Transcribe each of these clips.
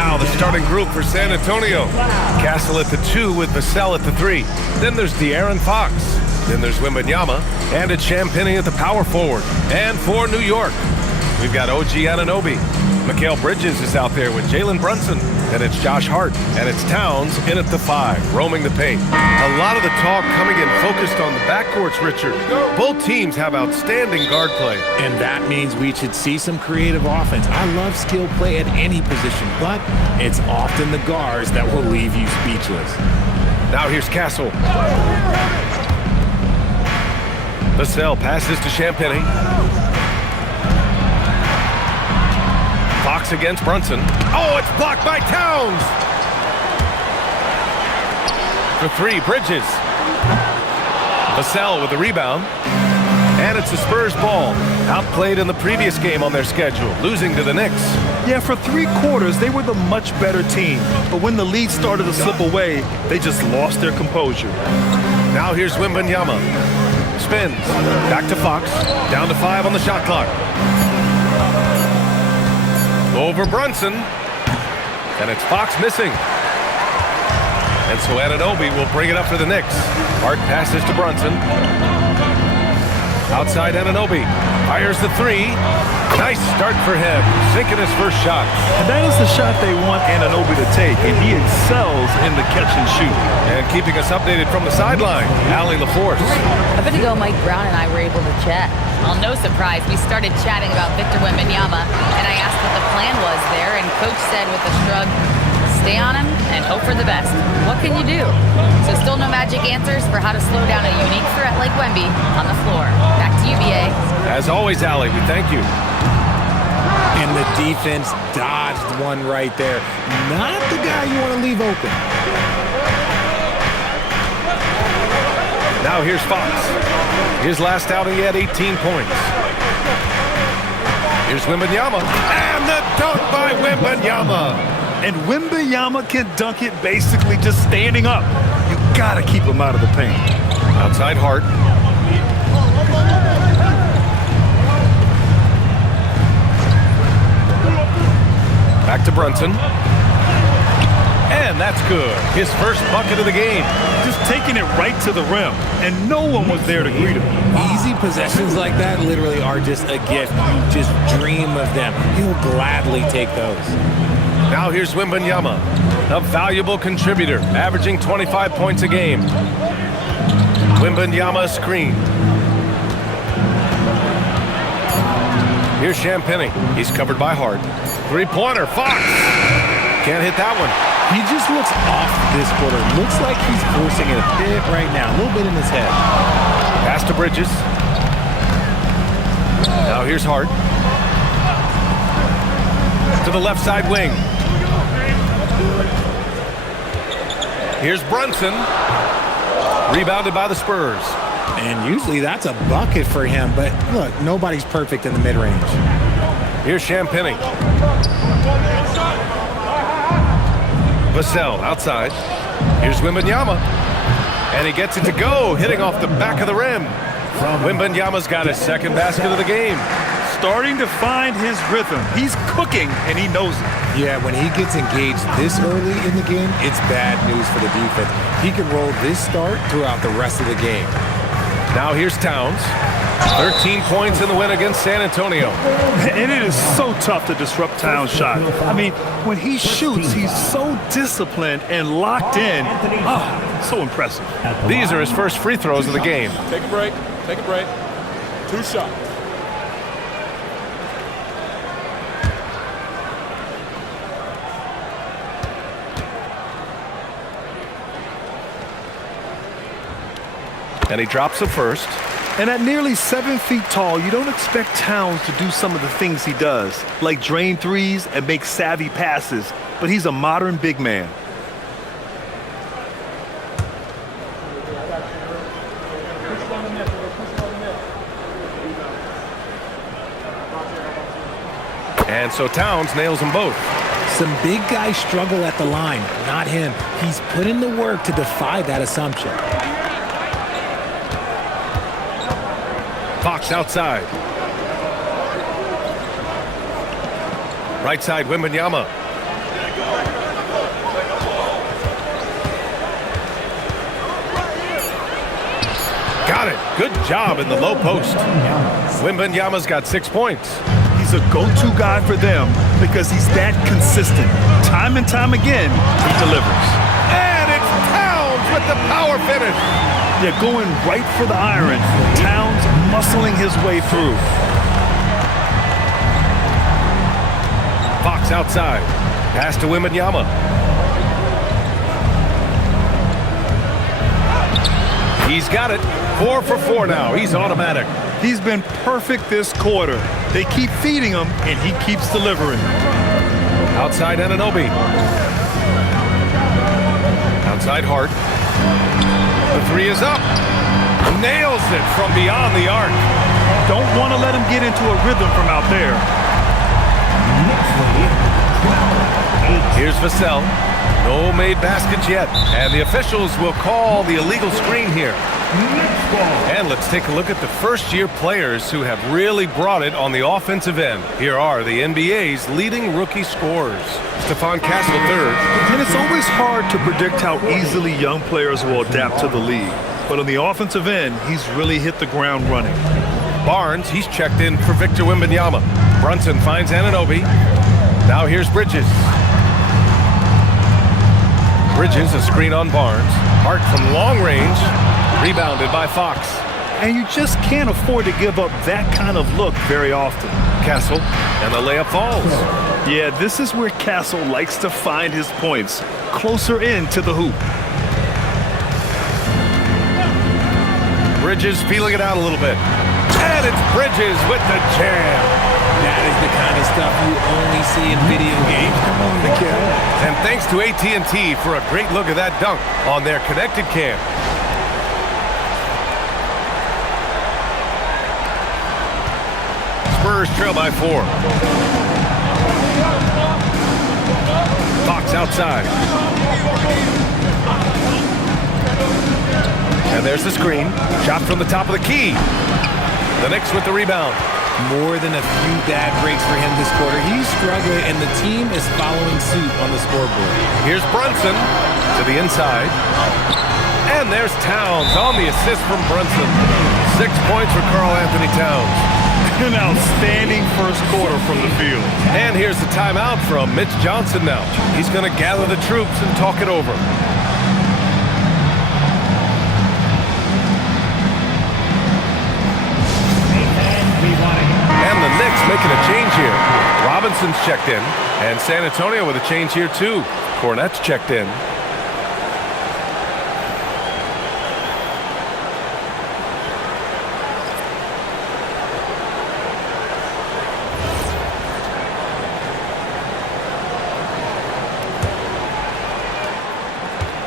Now the starting group for San Antonio. Castle at the 2 with Vassell at the 3. Then there's De'Aaron Fox. Then there's Wembanyama. And it's Champagnie at the power forward. And for New York, we've got OG Anunoby. Mikal Bridges is out there with Jalen Brunson. And it's Josh Hart. And it's Towns in at the 5, roaming the paint. A lot of the talk coming in focused on the backcourts, Richard. Both teams have outstanding guard play. And that means we should see some creative offense. I love skill play at any position, but it's often the guards that will leave you speechless. Now here's Castle. Vassell passes to Champagnie. Fox against Brunson. Oh, it's blocked by Towns. For 3, Bridges. Vassell with the rebound. And it's the Spurs ball. Outplayed in the previous game on their schedule, losing to the Knicks. Yeah, for 3 quarters, they were the much better team. But when the lead started to slip away, they just lost their composure. Now here's Wembanyama. Spins. Back to Fox. Down to 5 on the shot clock. Over Brunson. And it's Fox missing. And so Anunoby will bring it up for the Knicks. Hart passes to Brunson. Outside Anunoby. Fires the 3. Nice start for him. Sinking his first shot. And that is the shot they want Anunoby to take, and he excels in the catch and shoot. And keeping us updated from the sideline, Allie LaForce. A bit ago, Mike Brown and I were able to chat. Well, no surprise, we started chatting about Victor Wembanyama, and I asked what the plan was there, and Coach said with a shrug, stay on him and hope for the best. What can you do? So still no magic answers for how to slow down a unique threat like Wemby on the floor. Back to you, BA. As always, Allie, we thank you. And the defense dodged one right there. Not the guy you want to leave open. Now here's Fox. His last outing, he had 18 points. Here's Wembanyama. And the dunk by Wembanyama. And Wembanyama can dunk it basically just standing up. You gotta keep him out of the paint. Outside Hart. Back to Brunson. And that's good. His first bucket of the game. Just taking it right to the rim, and no one was there to greet him. Easy possessions like that literally are just a gift. You just dream of them. He'll gladly take those. Now here's Wembanyama, a valuable contributor, averaging 25 points a game. Wembanyama screen. Here's Champagnie. He's covered by Hart. 3-pointer, Fox. Can't hit that one. He just looks off this quarter. Looks like he's forcing it a bit right now. A little bit in his head. Pass to Bridges. Now here's Hart. To the left side wing. Here's Brunson. Rebounded by the Spurs. And usually that's a bucket for him. But look, nobody's perfect in the mid-range. Here's Champagnie. Vassell outside. Here's Wembanyama. And he gets it to go, hitting off the back of the rim. Wembanyama's got his second basket of the game. Starting to find his rhythm. He's cooking, and he knows it. Yeah, when he gets engaged this early in the game, it's bad news for the defense. He can roll this start throughout the rest of the game. Now here's Towns. 13 points in the win against San Antonio. And it is so tough to disrupt Towns' shot. I mean, when he shoots, he's so disciplined and locked in. Oh, so impressive. These are his first free throws of the game. Take a break. Take a break. 2 shots. And he drops the first. And at nearly 7 feet tall, you don't expect Towns to do some of the things he does, like drain threes and make savvy passes. But he's a modern big man. And so Towns nails them both. Some big guys struggle at the line, not him. He's put in the work to defy that assumption. Fox outside. Right side, Wembanyama. Good job in the low post. Wembanyama's got 6 points. He's a go-to guy for them because he's that consistent. Time and time again, he delivers. And it's Towns with the power finish. They're going right for the iron. Towns muscling his way through. Fox outside. Pass to Wembanyama. He's got it. 4 for 4 now. He's automatic. He's been perfect this quarter. They keep feeding him, and he keeps delivering. Outside Anunoby. Outside Hart. The three is up. Nails it from beyond the arc. Don't want to let him get into a rhythm from out there. Here's Vassell. No made baskets yet. And the officials will call the illegal screen here. And let's take a look at the first-year players who have really brought it on the offensive end. Here are the NBA's leading rookie scorers. Stephon Castle third. And it's always hard to predict how easily young players will adapt to the league. But on the offensive end, he's really hit the ground running. Barnes, he's checked in for Victor Wembanyama. Brunson finds Anunoby. Now here's Bridges. Bridges, a screen on Barnes. Hart from long range. Rebounded by Fox. And you just can't afford to give up that kind of look very often. Castle, and the layup falls. Yeah, this is where Castle likes to find his points, closer in to the hoop. Bridges feeling it out a little bit. And it's Bridges with the jam. That is the kind of stuff you only see in video games. Come on, Miguel. And thanks to AT&T for a great look at that dunk on their connected cam. Spurs trail by 4. Fox outside. And there's the screen. Shot from the top of the key. The Knicks with the rebound. More than a few bad breaks for him this quarter. He's struggling, and the team is following suit on the scoreboard. Here's Brunson to the inside. And there's Towns on the assist from Brunson. 6 points for Karl Anthony Towns. An outstanding first quarter from the field. And here's the timeout from Mitch Johnson now. He's going to gather the troops and talk it over. And the Knicks making a change here. Robinson's checked in. And San Antonio with a change here too. Cornette's checked in.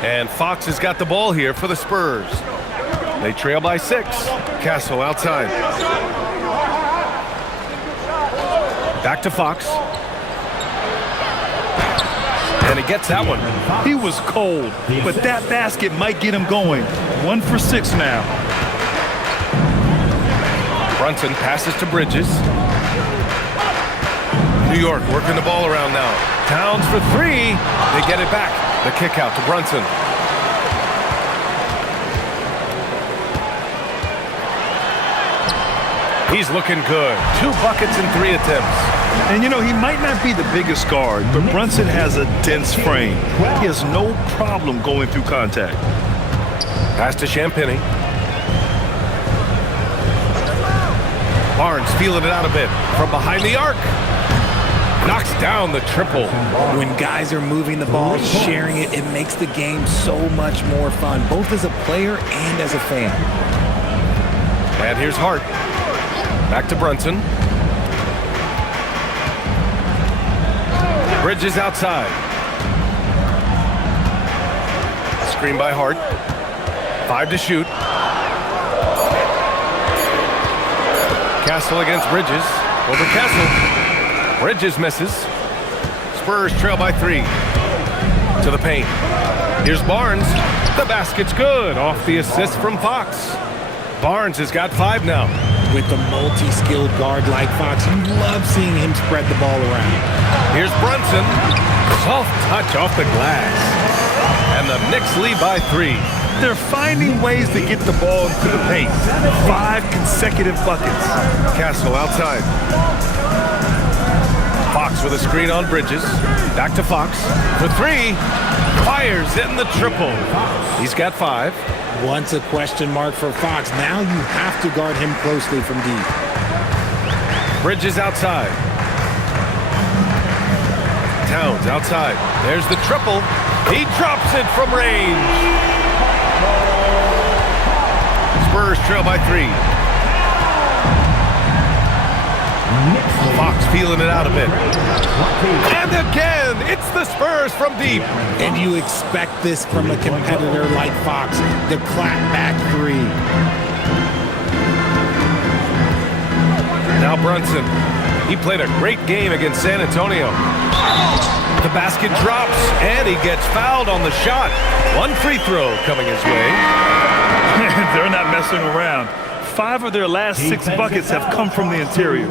And Fox has got the ball here for the Spurs. They trail by 6. Castle outside. Back to Fox. And he gets that one. He was cold, but that basket might get him going. 1 for 6 now. Brunson passes to Bridges. New York working the ball around now. Towns for 3. They get it back. The kick out to Brunson. He's looking good. 2 buckets in 3 attempts. And you know, he might not be the biggest guard, but Brunson has a dense frame. He has no problem going through contact. Pass to Champagny. Barnes feeling it out a bit from behind the arc. Knocks down the triple. When guys are moving the ball, sharing it, it makes the game so much more fun, both as a player and as a fan. And here's Hart. Back to Brunson. Bridges outside. Screen by Hart. 5 to shoot. Castle against Bridges. Over Castle. Bridges misses. Spurs trail by 3. To the paint. Here's Barnes. The basket's good. Off the assist from Fox. Barnes has got 5 now. With a multi-skilled guard like Fox, you love seeing him spread the ball around. Here's Brunson. Soft touch off the glass. And the Knicks lead by 3. They're finding ways to get the ball into the paint. 5 consecutive buckets. Castle outside. Fox with a screen on Bridges. Back to Fox for 3. Fires in the triple. He's got 5. Once a question mark for Fox. Now you have to guard him closely from deep. Bridges outside. Towns outside. There's the triple. He drops it from range. Spurs trail by 3. Fox feeling it out a bit. And again, it's the Spurs from deep. And you expect this from a competitor like Fox. The clapback 3. Now Brunson. He played a great game against San Antonio. The basket drops, and he gets fouled on the shot. 1 free throw coming his way. They're not messing around. 5 of their last 6 buckets have come from the interior.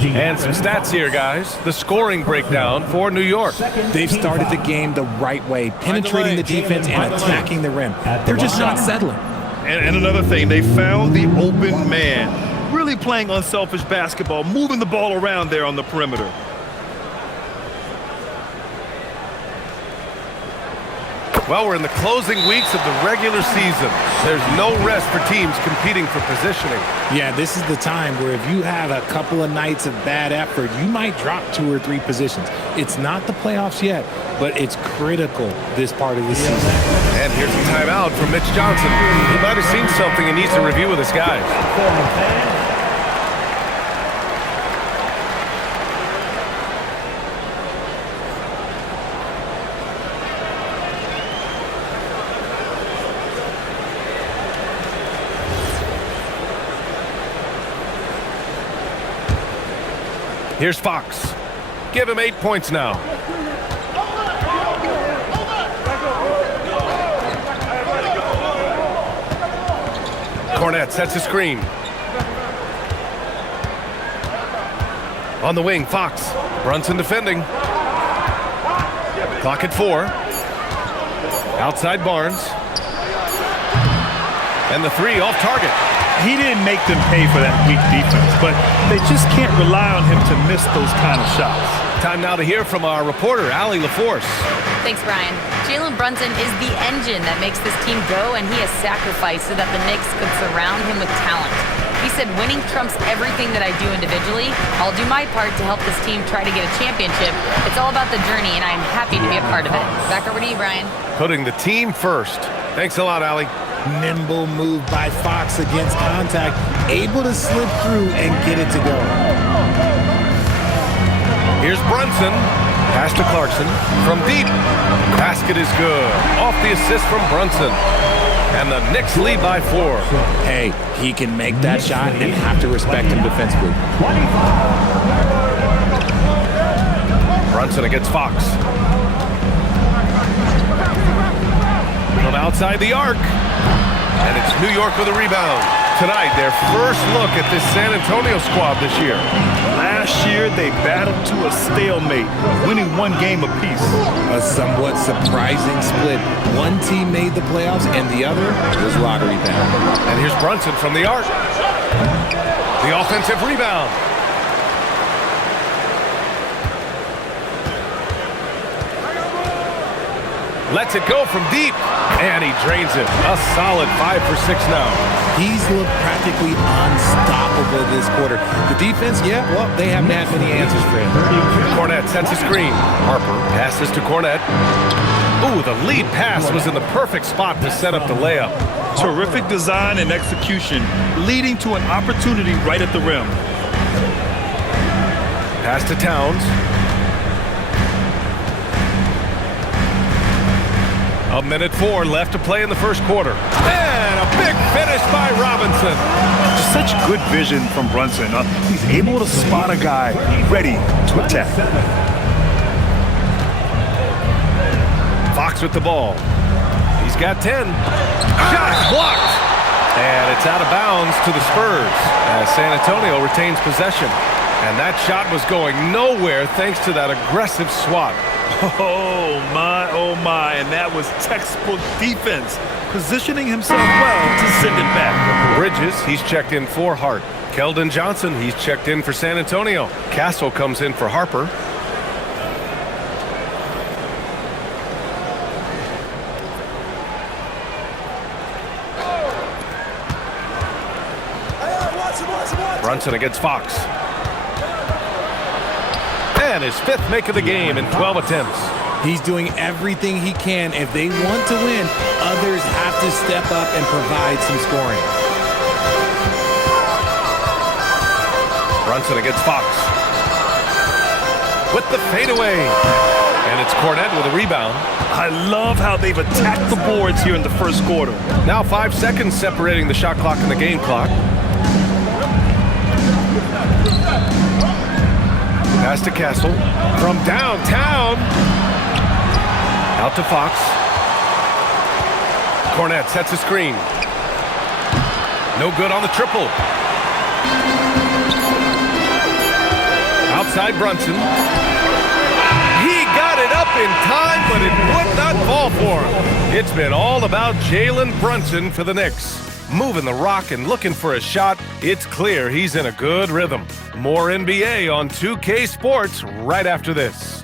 And some stats here, guys. The scoring breakdown for New York. They've started the game the right way, penetrating the defense and attacking the rim. They're just not settling. And another thing, they found the open man. Really playing unselfish basketball, moving the ball around there on the perimeter. Well, we're in the closing weeks of the regular season. There's no rest for teams competing for positioning. Yeah, this is the time where if you have a couple of nights of bad effort, you might drop 2 or 3 positions. It's not the playoffs yet, but it's critical this part of the season. And here's a timeout from Mitch Johnson. He might have seen something he needs to review with his guys. Here's Fox. Give him 8 points now. Cornette sets a screen. On the wing, Fox. Brunson defending. Clock at 4. Outside Barnes. And the 3 off target. He didn't make them pay for that weak defense, but they just can't rely on him to miss those kind of shots. Time now to hear from our reporter, Allie LaForce. Thanks, Brian. Jalen Brunson is the engine that makes this team go, and he has sacrificed so that the Knicks could surround him with talent. He said, winning trumps everything that I do individually. I'll do my part to help this team try to get a championship. It's all about the journey, and I'm happy to be a part of it. Back over to you, Brian. Putting the team first. Thanks a lot, Allie. Nimble move by Fox against contact, able to slip through and get it to go. Here's Brunson. Pass to Clarkson from deep. Basket is good. Off the assist from Brunson. And the Knicks lead by 4. Hey, he can make that shot and have to respect him defensively. Brunson against Fox. From outside the arc. And it's New York with a rebound. Tonight, their first look at this San Antonio squad this year. Last year, they battled to a stalemate, winning 1 game apiece. A somewhat surprising split. One team made the playoffs and the other was lottery bound. And here's Brunson from the arc. The offensive rebound. Lets it go from deep. And he drains it. A solid 5 for 6 now. He's looked practically unstoppable this quarter. The defense, yeah, well, they haven't had many answers for him. Cornette sets a screen. Harper passes to Cornette. Ooh, the lead pass was in the perfect spot to set up the layup. Terrific design and execution, leading to an opportunity right at the rim. Pass to Towns. A minute 4 left to play in the first quarter. And a big finish by Robinson. Such good vision from Brunson. He's able to spot a guy ready to attack. Fox with the ball. He's got 10. Shot blocked. And it's out of bounds to the Spurs as San Antonio retains possession. And that shot was going nowhere thanks to that aggressive swat. Oh, my, and that was textbook defense. positioning himself well to send it back. Bridges, he's checked in for Hart. Keldon Johnson, he's checked in for San Antonio. Castle comes in for Harper. Brunson against Fox. And his 5th make of the game in 12 attempts. He's doing everything he can. If they want to win, others have to step up and provide some scoring. Brunson against Fox. With the fadeaway. And it's Cornette with a rebound. I love how they've attacked the boards here in the first quarter. Now 5 seconds separating the shot clock and the game clock. Pass to Castle. From downtown. Out to Fox. Cornette sets a screen. No good on the triple. Outside Brunson. He got it up in time, but it would not fall for him. It's been all about Jalen Brunson for the Knicks. Moving the rock and looking for a shot. It's clear he's in a good rhythm. More NBA on 2K Sports right after this.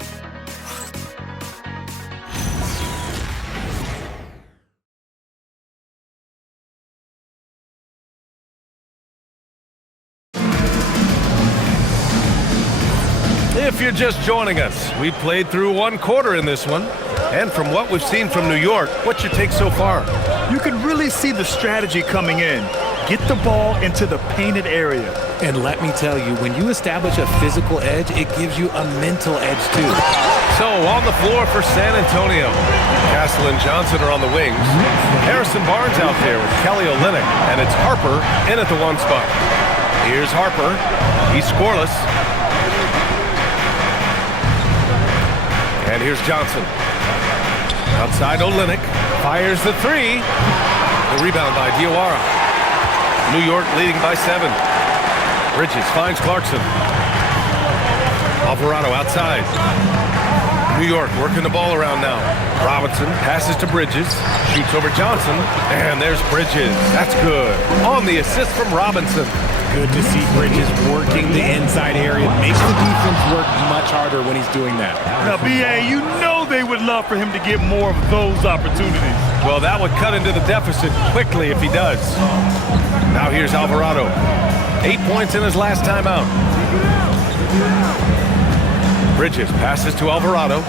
If you're just joining us, we played through 1 quarter in this one. And from what we've seen from New York, what's your take so far? You can really see the strategy coming in. Get the ball into the painted area. And let me tell you, when you establish a physical edge, it gives you a mental edge too. So on the floor for San Antonio. Castle and Johnson are on the wings. Harrison Barnes out there with Kelly Olynyk. And it's Harper in at the 1 spot. Here's Harper. He's scoreless. And here's Johnson. Outside Olynyk. Fires the 3. The rebound by Diawara. New York leading by 7. Bridges finds Clarkson. Alvarado outside. New York working the ball around now. Robinson passes to Bridges. Shoots over Johnson. And there's Bridges. That's good. On the assist from Robinson. Good to see Bridges working the inside area. Makes the defense work much harder when he's doing that. Now, BA, you know they would love for him to get more of those opportunities. Well, that would cut into the deficit quickly if he does. Now here's Alvarado. 8 points in his last time out. Bridges passes to Alvarado.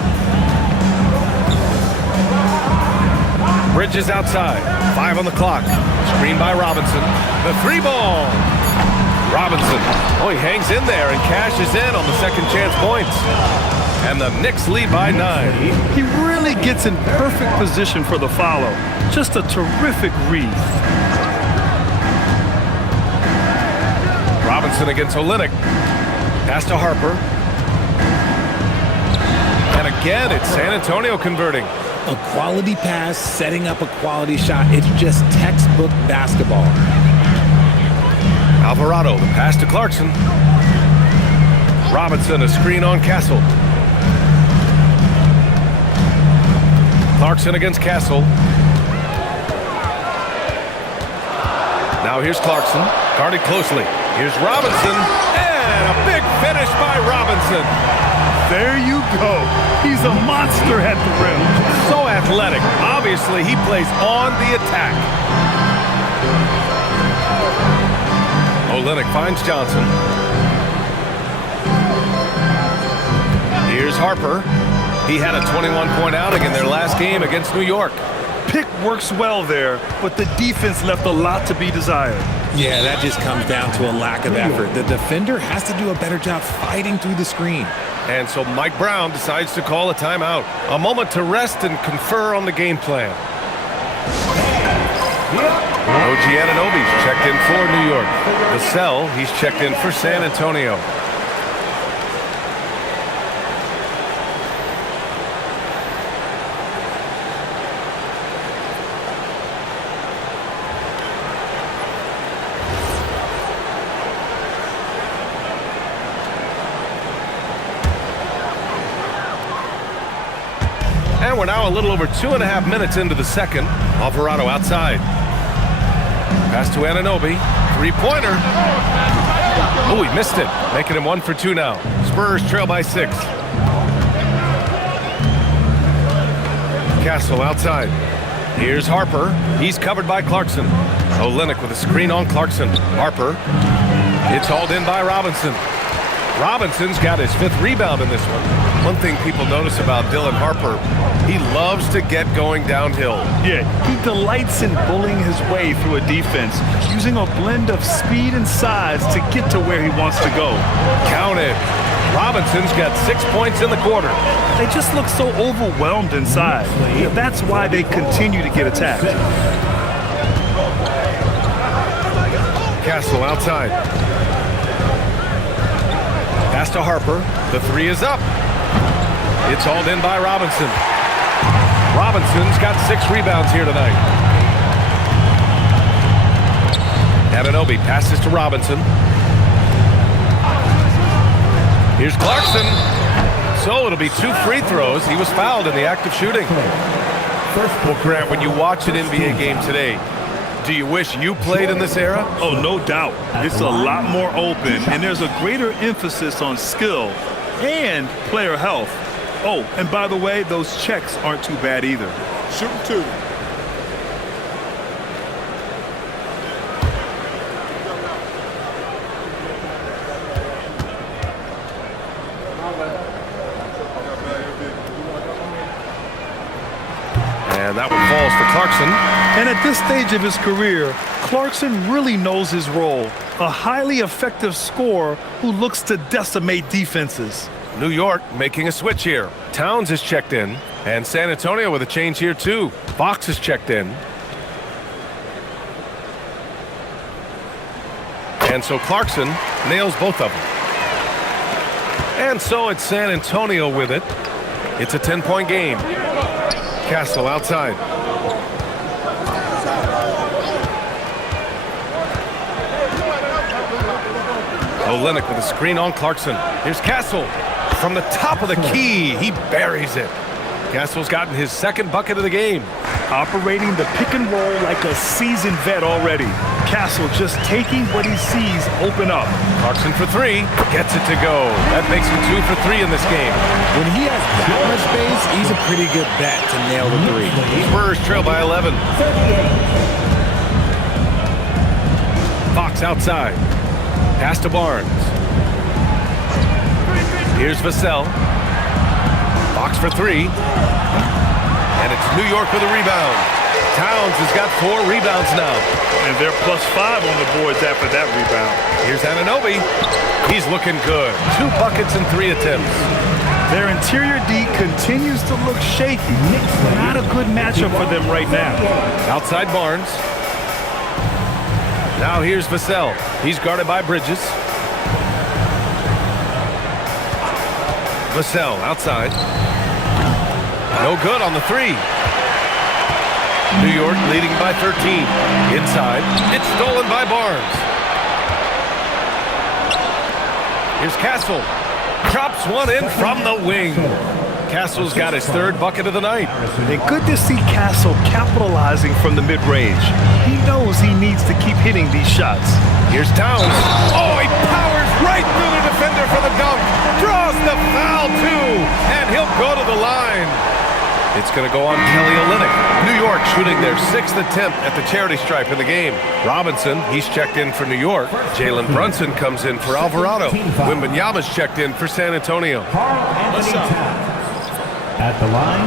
Bridges outside. 5 on the clock. Screen by Robinson. The 3 ball. Robinson. Oh, he hangs in there and cashes in on the second chance points. And the Knicks lead by 9. He really gets in perfect position for the follow. Just a terrific read. Robinson against Olynyk. Pass to Harper. And again, it's San Antonio converting. A quality pass, setting up a quality shot. It's just textbook basketball. Alvarado, the pass to Clarkson. Robinson, a screen on Castle. Clarkson against Castle. Now here's Clarkson, guarded closely. Here's Robinson, and a big finish by Robinson. There you go. He's a monster at the rim. So athletic. Obviously, he plays on the attack. Olynyk finds Johnson. Here's Harper. He had a 21-point outing in their last game against New York. Pick works well there, but the defense left a lot to be desired. Yeah, that just comes down to a lack of effort. The defender has to do a better job fighting through the screen. And so Mike Brown decides to call a timeout. A moment to rest and confer on the game plan. OG Anunoby's checked in for New York. Vassell, he's checked in for San Antonio. And We're now a little over 2.5 minutes into the second. Alvarado outside. Pass to Anunoby. Three-pointer. Oh, he missed it. Making him 1 for 2 now. Spurs trail by 6. Castle outside. Here's Harper. He's covered by Clarkson. Olynyk with a screen on Clarkson. Harper. It's hauled in by Robinson. Robinson's got his 5th rebound in this one. One thing people notice about Dylan Harper, he loves to get going downhill. Yeah, he delights in bullying his way through a defense, using a blend of speed and size to get to where he wants to go. Count it. Robinson's got 6 points in the quarter. They just look so overwhelmed inside. That's why they continue to get attacked. Castle outside. Pass to Harper. The 3 is up. It's hauled in by Robinson. Robinson's got 6 rebounds here tonight. Anunoby passes to Robinson. Here's Clarkson. So it'll be 2 free throws. He was fouled in the act of shooting. Well, Grant, when you watch an NBA game today, do you wish you played in this era? Oh, no doubt. It's a lot more open, and there's a greater emphasis on skill and player health. Oh, and by the way, those checks aren't too bad either. Shooting 2. And that one falls for Clarkson. And at this stage of his career, Clarkson really knows his role. A highly effective scorer who looks to decimate defenses. New York making a switch here. Towns is checked in, and San Antonio with a change here too. Fox is checked in. And so Clarkson nails both of them. And so it's San Antonio with it. It's a 10-point game. Castle outside. Olynyk with a screen on Clarkson. Here's Castle. From the top of the key, he buries it. Castle's gotten his 2nd bucket of the game. Operating the pick and roll like a seasoned vet already. Castle just taking what he sees open up. Clarkson for 3, gets it to go. That makes him 2 for 3 in this game. When he has that much space, he's a pretty good bet to nail the 3. Spurs trail by 11. Fox outside. Pass to Barnes. Here's Vassell. Fox for 3. And it's New York with a rebound. Towns has got 4 rebounds now. And they're +5 on the boards after that rebound. Here's Anunoby. He's looking good. 2 buckets and 3 attempts. Their interior D continues to look shaky. Not a good matchup for them right now. Outside Barnes. Now here's Vassell. He's guarded by Bridges. Vassell outside. No good on the 3. New York leading by 13. Inside. It's stolen by Barnes. Here's Castle. Drops one in from the wing. Castle's got his 3rd bucket of the night. And good to see Castle capitalizing from the mid-range. He knows he needs to keep hitting these shots. Here's Towns. Oh, he powers right through the defender for the dunk. Draws the foul, too. And he'll go to the line. It's going to go on Kelly Olynyk. New York shooting their 6th attempt at the charity stripe in the game. Robinson, he's checked in for New York. Jalen Brunson comes in for Alvarado. Wembanyama's checked in for San Antonio. At the line,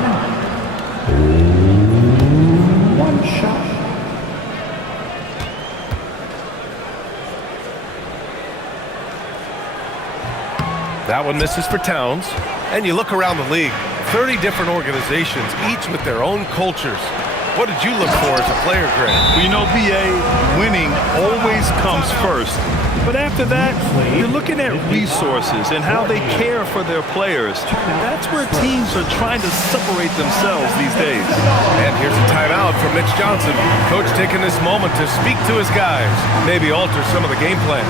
1 shot. That one misses for Towns. And you look around the league, 30 different organizations, each with their own cultures. What did you look for as a player, Grant? Well, you know, BA, winning always comes first. But after that, you're looking at resources and how they care for their players. That's where teams are trying to separate themselves these days. And here's a timeout from Mitch Johnson. Coach taking this moment to speak to his guys, maybe alter some of the game plan.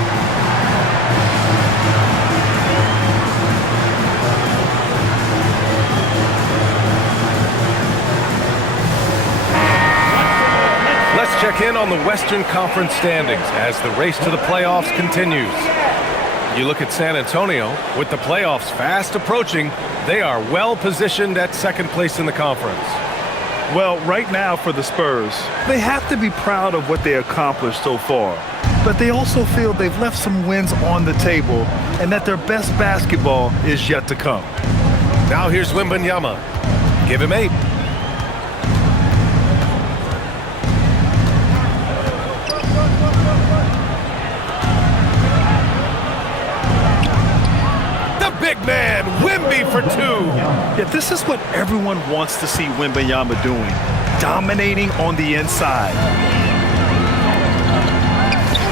check in on the Western Conference standings as the race to the playoffs continues. You look at San Antonio, with the playoffs fast approaching, they are well positioned at second place in the conference. Well, right now for the Spurs, they have to be proud of what they accomplished so far. But they also feel they've left some wins on the table and that their best basketball is yet to come. Now here's Wembanyama. Give him 8. The big man, Wemby for 2. Yeah, this is what everyone wants to see Wembanyama doing, dominating on the inside.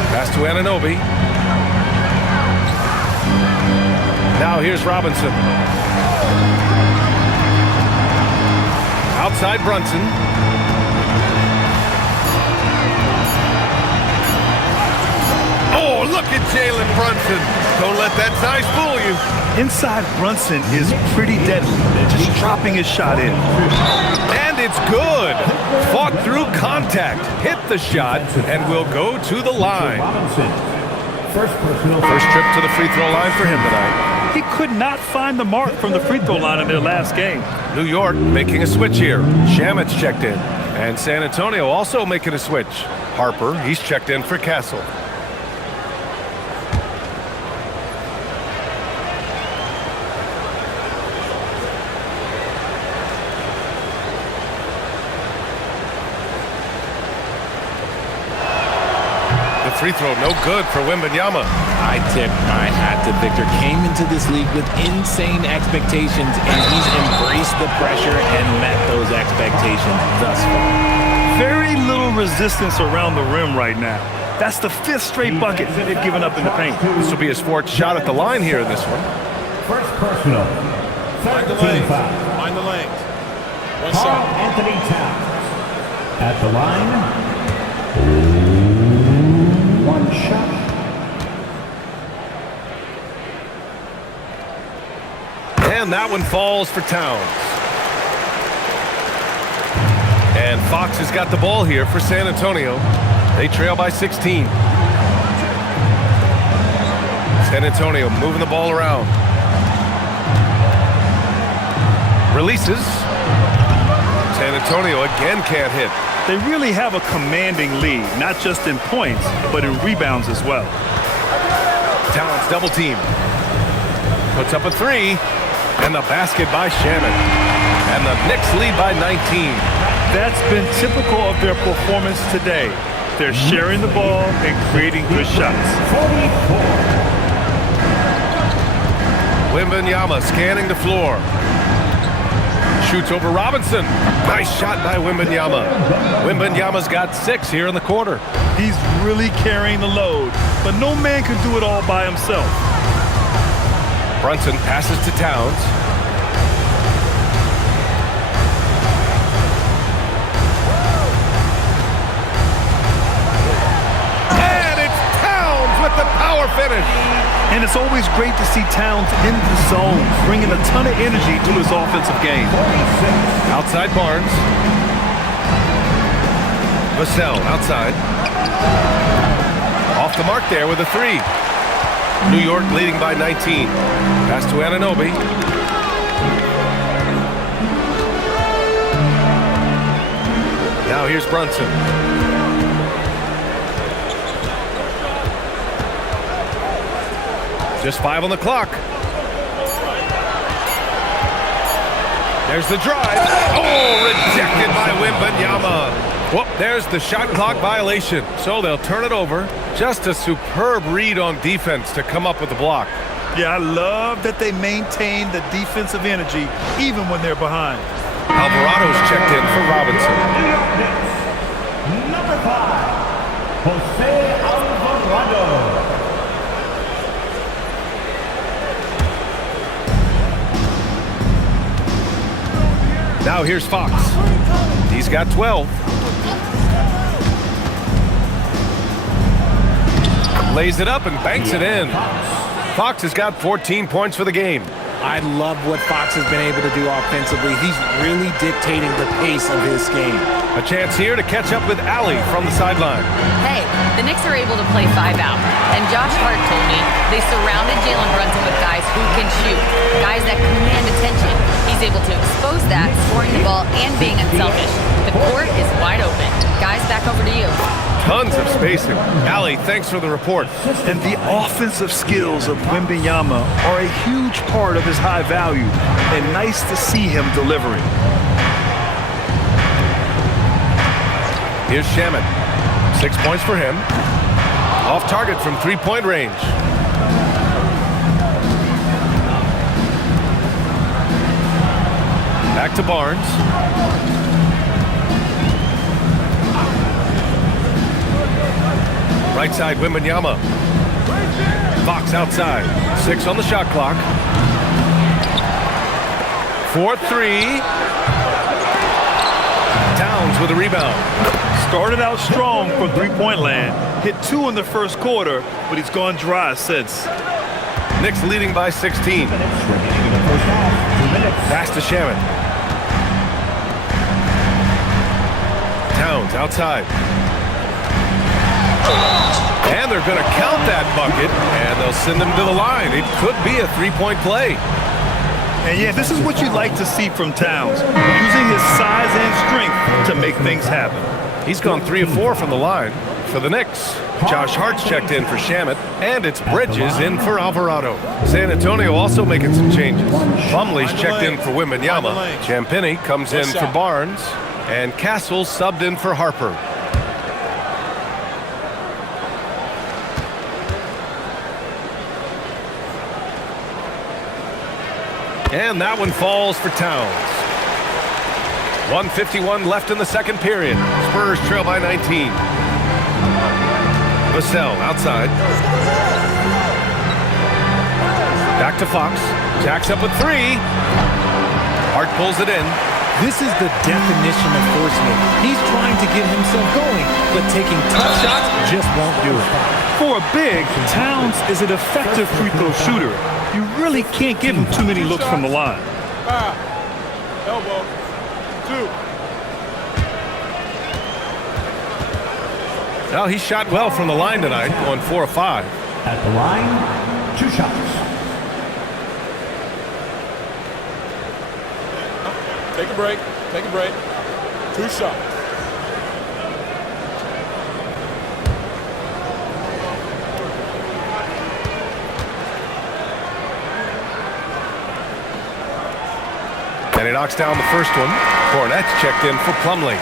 Pass to Anunoby. Now here's Robinson. Outside Brunson. Oh, look at Jalen Brunson. Don't let that size fool you. Inside Brunson is pretty deadly, just dropping his shot in. And it's good. Fought through contact, hit the shot, and will go to the line. First trip to the free throw line for him tonight. He could not find the mark from the free throw line in their last game. New York making a switch here. Shamit's checked in. And San Antonio also making a switch. Harper, he's checked in for Castle. Free throw, no good for Wembanyama. I tip my hat to Victor. Came into this league with insane expectations, and he's embraced the pressure and met those expectations thus far. Very little resistance around the rim right now. That's the 5th straight bucket they've given up in the paint. This will be his 4th shot at the line here in this one. First personal. Mind the lanes. Mind the lanes. One Carl shot. Anthony Towns. At the line. 1 shot. And that one falls for Towns. And Fox has got the ball here for San Antonio. They trail by 16. San Antonio moving the ball around. Releases. San Antonio again can't hit. They really have a commanding lead, not just in points, but in rebounds as well. Towns double team. Puts up a 3. And the basket by Shannon. And the Knicks lead by 19. That's been typical of their performance today. They're sharing the ball and creating good shots. 44. Wembanyama scanning the floor. Shoots over Robinson. Nice shot by Wembanyama. Wembanyama's got 6 here in the quarter. He's really carrying the load, but no man can do it all by himself. Brunson passes to Towns. And it's Towns with the power finish. And it's always great to see Towns in the zone, bringing a ton of energy to his offensive game. Outside Barnes. Vassell outside. Off the mark there with a 3. New York leading by 19. Pass to Anunoby. Now here's Brunson. Just 5 on the clock. There's the drive. Oh, rejected by Wembanyama. Whoop, there's the shot clock violation. So they'll turn it over. Just a superb read on defense to come up with the block. Yeah, I love that they maintain the defensive energy even when they're behind. Alvarado's checked in for Robinson. Number 5, Jose Alvarado. Now here's Fox. He's got 12. Lays it up and banks it in. Fox has got 14 points for the game. I love what Fox has been able to do offensively. He's really dictating the pace of his game. A chance here to catch up with Allie from the sideline. Hey, the Knicks are able to play 5 out. And Josh Hart told me they surrounded Jalen Brunson with guys who can shoot, guys that command attention. He's able to expose that, scoring the ball and being unselfish. The court is wide open. Guys, back over to you. Tons of spacing. Allie, thanks for the report. And the offensive skills of Wembanyama are a huge part of his high value, and nice to see him delivering. Here's Shamet. 6 points for him. Off target from three-point range. Back to Barnes. Right side, Wembanyama. Fox outside. 6 on the shot clock. 4-3. Towns with a rebound. Started out strong from three-point land. Hit 2 in the first quarter, but he's gone dry since. Knicks leading by 16. Pass to Shamet. Towns outside. And they're going to count that bucket, and they'll send him to the line. It could be a three-point play. And yeah, this is what you'd like to see from Towns, using his size and strength to make things happen. He's gone 3 of 4 from the line for the Knicks. Josh Hart's checked in for Shamet, and it's Bridges in for Alvarado. San Antonio also making some changes. Plumlee's checked in for Wembanyama. Champagnie comes in for Barnes, and Castle subbed in for Harper. And that one falls for Towns. 1:51 left in the second period. Spurs trail by 19. Vassell outside. Back to Fox. Jacks up with 3. Hart pulls it in. This is the definition of forcing it. He's trying to get himself going, but taking tough shots just won't do it. For a big, Towns is an effective free throw shooter. You really can't give him too many looks from the line. Elbow. 2. Well, he shot well from the line tonight, going 4 of 5. At the line, 2 shots. Take a break. Take a break. 2 shots. And he knocks down the first one. Cornette's checked in for Plumlee.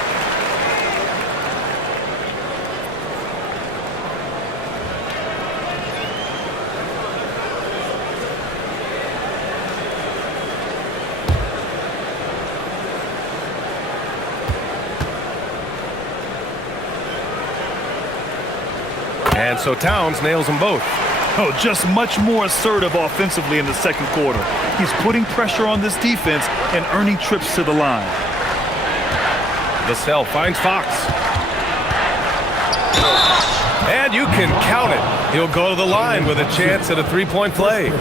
And so Towns nails them both. Oh, just much more assertive offensively in the second quarter. He's putting pressure on this defense and earning trips to the line. Vassell finds Fox. And you can count it. He'll go to the line with a chance at a three-point play.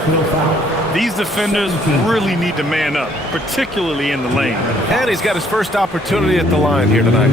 These defenders really need to man up, particularly in the lane. And he's got his first opportunity at the line here tonight.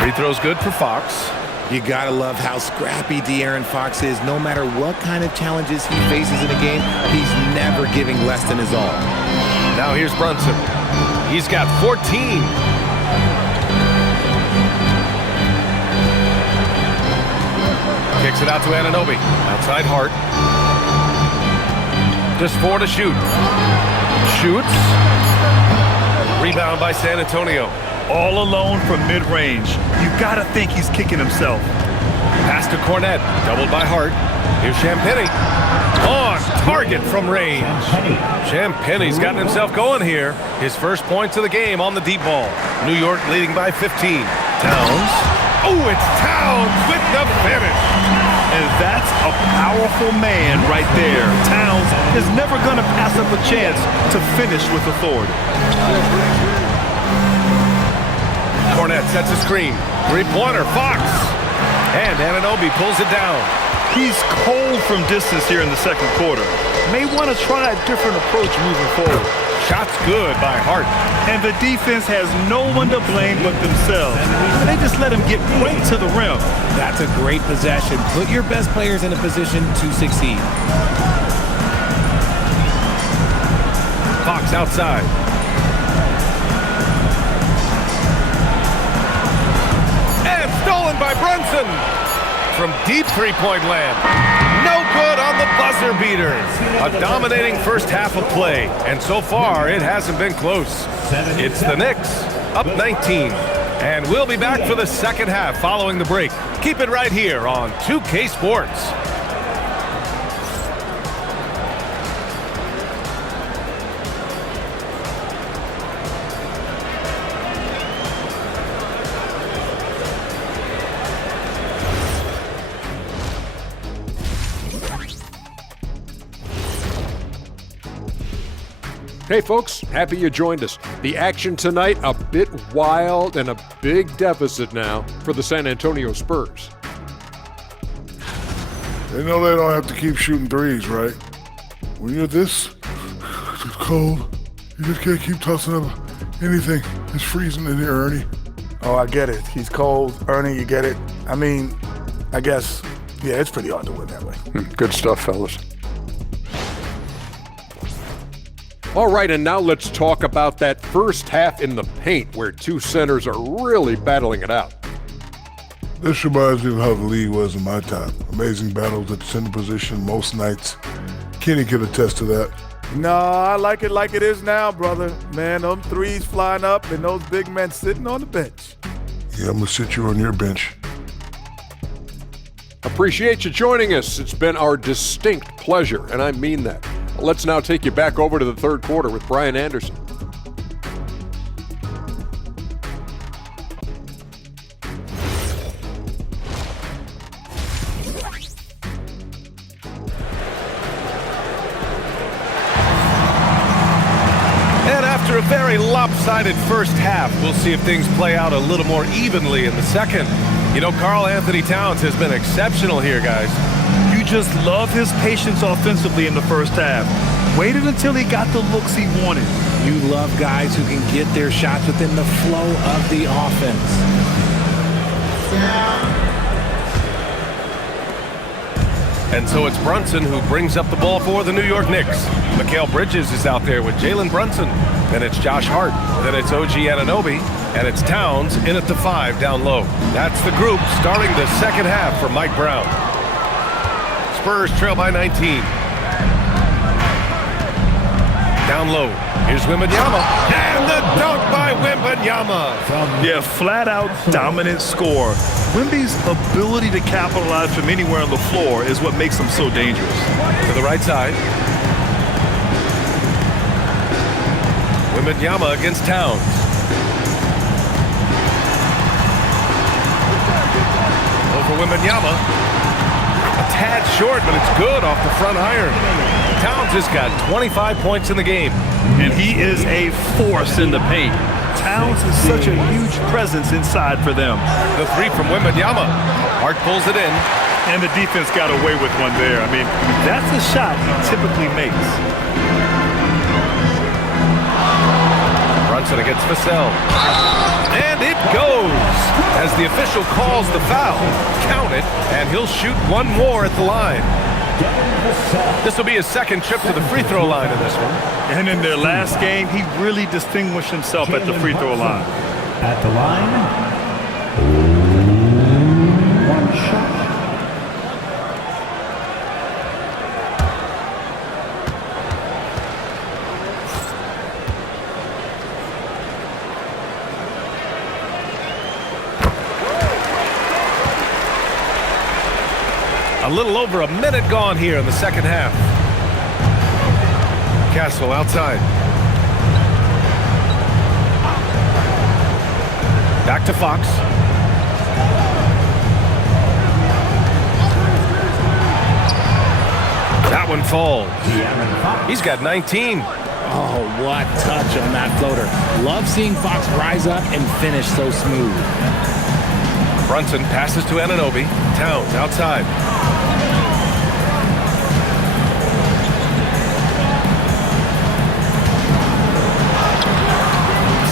Free throw's good for Fox. You gotta love how scrappy De'Aaron Fox is. No matter what kind of challenges he faces in a game, he's never giving less than his all. Now here's Brunson. He's got 14. Kicks it out to Anunoby. Outside Hart. Just 4 to shoot. Shoots. Rebound by San Antonio. All alone from mid-range. You gotta think he's kicking himself. Pass to Cornette, doubled by Hart. Here's Champagnie. On target from range. Champagnie's gotten himself going here. His first points of the game on the deep ball. New York leading by 15. Towns. Oh, it's Towns with the finish. And that's a powerful man right there. Towns is never going to pass up a chance to finish with authority. Cornette sets a screen. Three-pointer, Fox. And Anunoby pulls it down. He's cold from distance here in the second quarter. May want to try a different approach moving forward. Shot's good by Hart. And the defense has no one to blame but themselves. They just let him get right to the rim. That's a great possession. Put your best players in a position to succeed. Fox outside. And stolen by Brunson. From deep three-point land. No good on the buzzer beater. A dominating first half of play. And so far, it hasn't been close. It's the Knicks, up 19. And we'll be back for the second half following the break. Keep it right here on 2K Sports. Hey folks, happy you joined us. The action tonight, a bit wild and a big deficit now for the San Antonio Spurs. They know they don't have to keep shooting threes, right? When you're this cold, you just can't keep tossing up anything. It's freezing in here, Ernie. Oh, I get it. He's cold. Ernie, you get it. I mean, I guess, yeah, it's pretty hard to win that way. Good stuff, fellas. All right, and now let's talk about that first half in the paint where two centers are really battling it out. This reminds me of how the league was in my time. Amazing battles at the center position most nights. Kenny can attest to that. No, I like it is now, brother. Man, them threes flying up and those big men sitting on the bench. Yeah, I'm going to sit you on your bench. Appreciate you joining us. It's been our distinct pleasure, and I mean that. Let's now take you back over to the third quarter with Brian Anderson. And after a very lopsided first half, we'll see if things play out a little more evenly in the second. You know, Karl Anthony Towns has been exceptional here, guys. You just love his patience offensively in the first half. Waited until he got the looks he wanted. You love guys who can get their shots within the flow of the offense. And so it's Brunson who brings up the ball for the New York Knicks. Mikal Bridges is out there with Jalen Brunson. Then it's Josh Hart. Then it's OG Anunoby. And it's Towns in at the 5 down low. That's the group starting the second half for Mike Brown. Spurs trail by 19. Down low. Here's Wembanyama. And the dunk by Wembanyama. Yeah, flat-out dominant score. Wemby's ability to capitalize from anywhere on the floor is what makes him so dangerous. To the right side. Wembanyama against Towns. Over Wembanyama. A tad short, but it's good off the front iron. Towns has got 25 points in the game. And he is a force in the paint. Towns is such a huge presence inside for them. The 3 from Wembanyama. Hart pulls it in. And the defense got away with one there. I mean, that's a shot he typically makes. Brunson against Vassell. And it goes. As the official calls the foul, count it, and he'll shoot one more at the line. This will be his second trip to the free throw line in this one. And in their last game, he really distinguished himself at the free throw line. At the line, one shot. A little over a minute gone here in the second half. Castle outside. Back to Fox. one fall. He's got 19. Oh, what touch on that floater. Love seeing Fox rise up and finish so smooth. Brunson passes to Anunoby. Towns outside.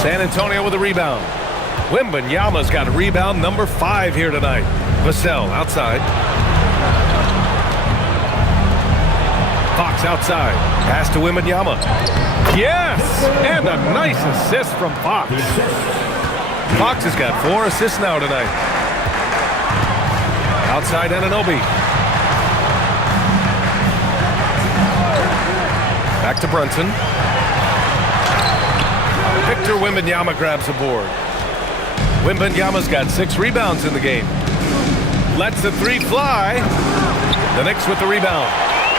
San Antonio with a rebound. Wembanyama's got rebound number 5 here tonight. Vassell outside. Fox outside. Pass to Wembanyama. Yes! And a nice assist from Fox. Fox has got 4 assists now tonight. Outside Anunoby. Back to Brunson. Victor Wembanyama grabs the board. Wembanyama's got 6 rebounds in the game. Lets the 3 fly. The Knicks with the rebound.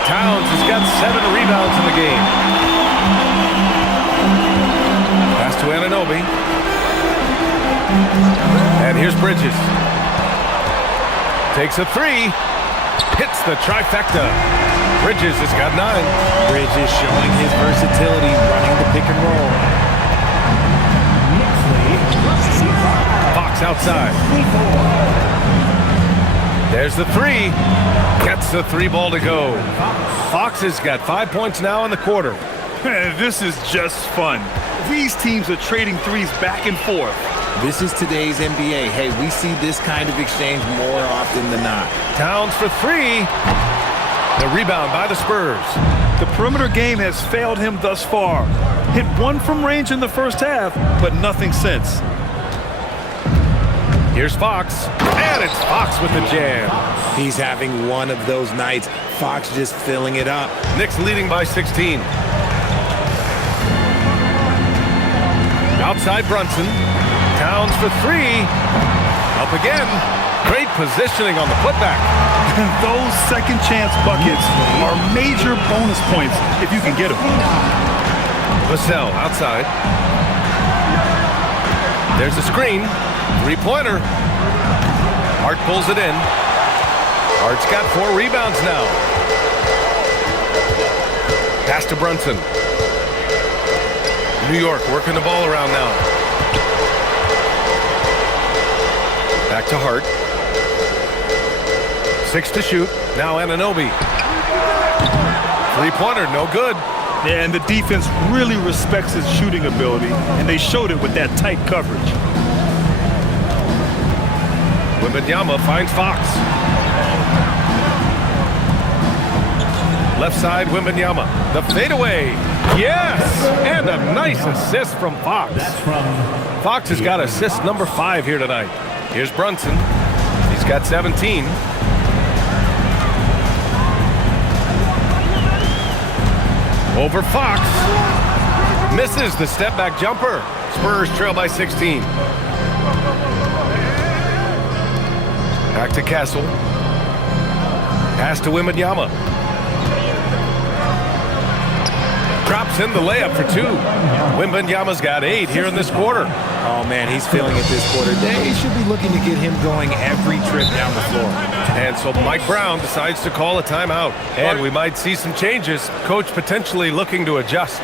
Towns has got 7 rebounds in the game. Pass to Anunoby. And here's Bridges. Takes a 3. Hits the trifecta. Bridges has got 9. Bridges showing his versatility, running the pick and roll. Fox outside. There's the 3. Gets the 3 ball to go. Fox has got 5 points now in the quarter. This is just fun. These teams are trading threes back and forth. This is today's NBA. Hey, we see this kind of exchange more often than not. Towns for 3. The rebound by the Spurs. The perimeter game has failed him thus far. Hit 1 from range in the first half, but nothing since. Here's Fox, and it's Fox with the jam. He's having one of those nights. Fox just filling it up. Knicks leading by 16. Outside Brunson. Towns for 3. Up again. Great positioning on the putback. Those second chance buckets are major bonus points if you can get them. Vassell outside. There's a screen. 3-pointer. Hart pulls it in. Hart's got 4 rebounds now. Pass to Brunson. New York working the ball around now. Back to Hart. 6 to shoot. Now Anunoby. 3-pointer, no good. Yeah, and the defense really respects his shooting ability, and they showed it with that tight coverage. Wembanyama finds Fox. Left side, Wembanyama. The fadeaway. Yes! And a nice assist from Fox. Fox has got assist number 5 here tonight. Here's Brunson. He's got 17. Over Fox. Misses the step-back jumper. Spurs trail by 16. Back to Castle. Pass to Wembanyama. Drops in the layup for 2. Wembanyama's got 8 here in this quarter. Oh, man, he's feeling it this quarter. They should be looking to get him going every trip down the floor. And so Mike Brown decides to call a timeout. And we might see some changes. Coach potentially looking to adjust.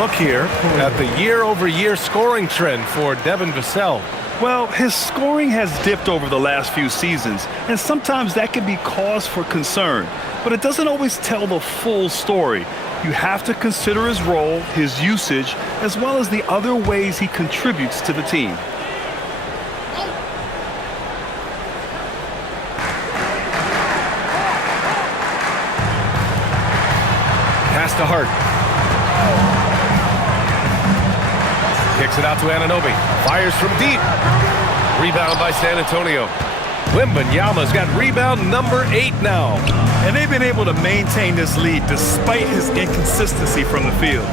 Look here at the year-over-year scoring trend for Devin Vassell. Well, his scoring has dipped over the last few seasons, and sometimes that can be cause for concern. But it doesn't always tell the full story. You have to consider his role, his usage, as well as the other ways he contributes to the team. Pass to Hart. Kicks it out to Anunoby. Fires from deep. Rebound by San Antonio. Wembanyama's got rebound number 8 now. And they've been able to maintain this lead despite his inconsistency from the field.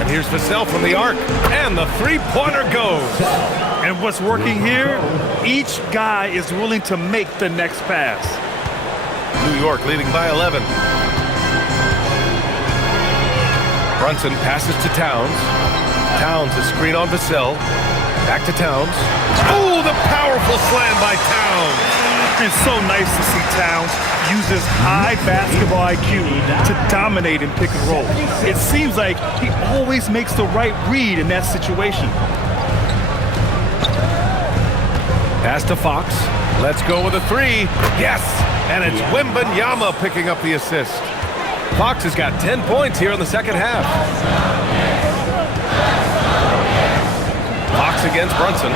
And here's Vassell from the arc. And the three-pointer goes. And what's working here? Each guy is willing to make the next pass. New York leading by 11. Brunson passes to Towns. Towns a screen on Vassell. Back to Towns. Oh, the powerful slam by Towns. It's so nice to see Towns use his high basketball IQ to dominate in pick and roll. It seems like he always makes the right read in that situation. Pass to Fox. Let's go with a 3. Yes! And it's Wembanyama picking up the assist. Fox has got 10 points here in the second half. Fox against Brunson.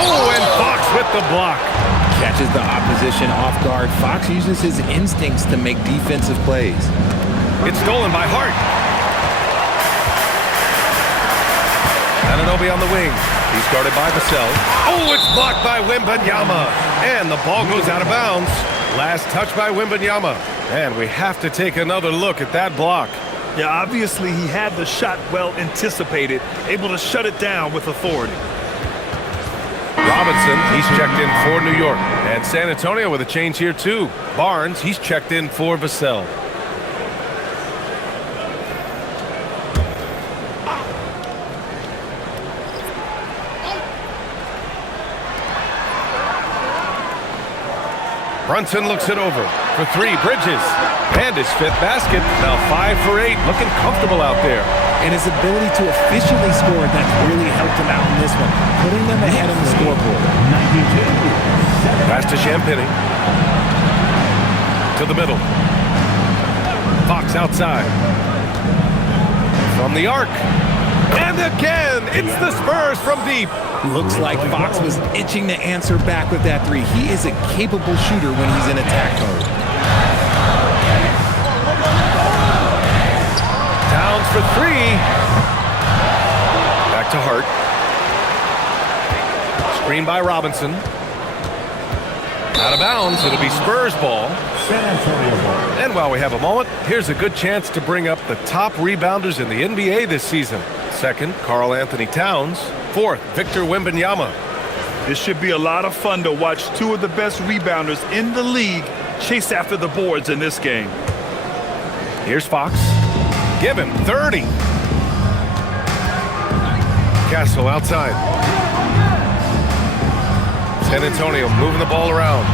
Oh, and Fox with the block. Catches the opposition off guard. Fox uses his instincts to make defensive plays. It's stolen by Hart. Anunoby on the wing. He's guarded by Vassell. Oh, it's blocked by Wembanyama. And the ball goes out of bounds. Last touch by Wembanyama. And we have to take another look at that block. Yeah, obviously he had the shot well anticipated, able to shut it down with authority. Robinson, he's checked in for New York. And San Antonio with a change here too. Barnes, he's checked in for Vassell. Brunson looks it over for 3. Bridges. And his 5th basket. Now 5 for 8. Looking comfortable out there. And his ability to efficiently score, that's really helped him out in this one, putting them ahead on the scoreboard. Pass to Champagny. To the middle. Fox outside. From the arc. And again, it's the Spurs from deep. Looks like Fox was itching to answer back with that 3. He is a capable shooter when he's in attack mode. Towns for 3. Back to Hart. Screen by Robinson. Out of bounds. It'll be Spurs ball. And while we have a moment, here's a good chance to bring up the top rebounders in the NBA this season. 2nd, Karl Anthony Towns. 4th, Victor Wembanyama. This should be a lot of fun to watch 2 of the best rebounders in the league chase after the boards in this game. Here's Fox. Give him 30. Castle outside. San Antonio moving the ball around.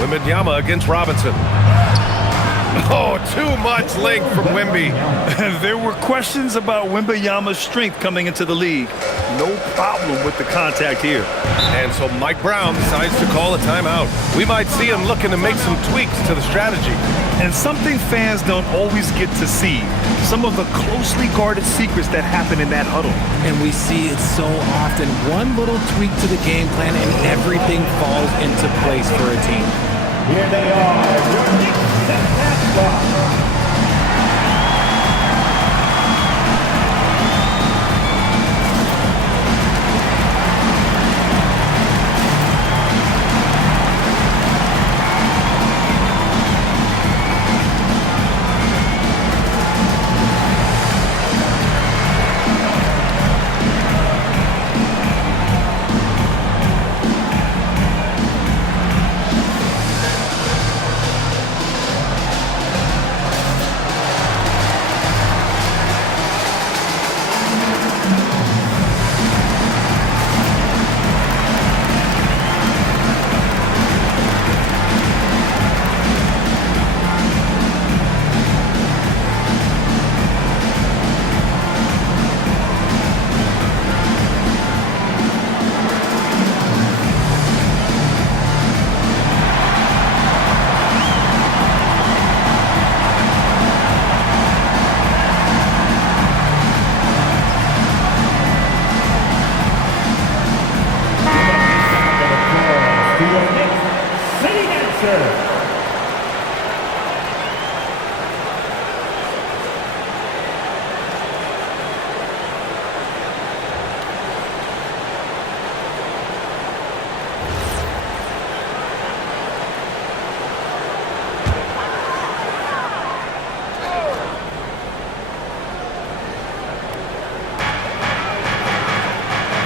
Wembanyama against Robinson. Oh, too much length from Wemby. There were questions about Wembanyama's strength coming into the league. No problem with the contact here. And so Mike Brown decides to call a timeout. We might see him looking to make some tweaks to the strategy. And something fans don't always get to see. Some of the closely guarded secrets that happen in that huddle. And we see it so often. One little tweak to the game plan and everything falls into place for a team. Here they are, your Knicks set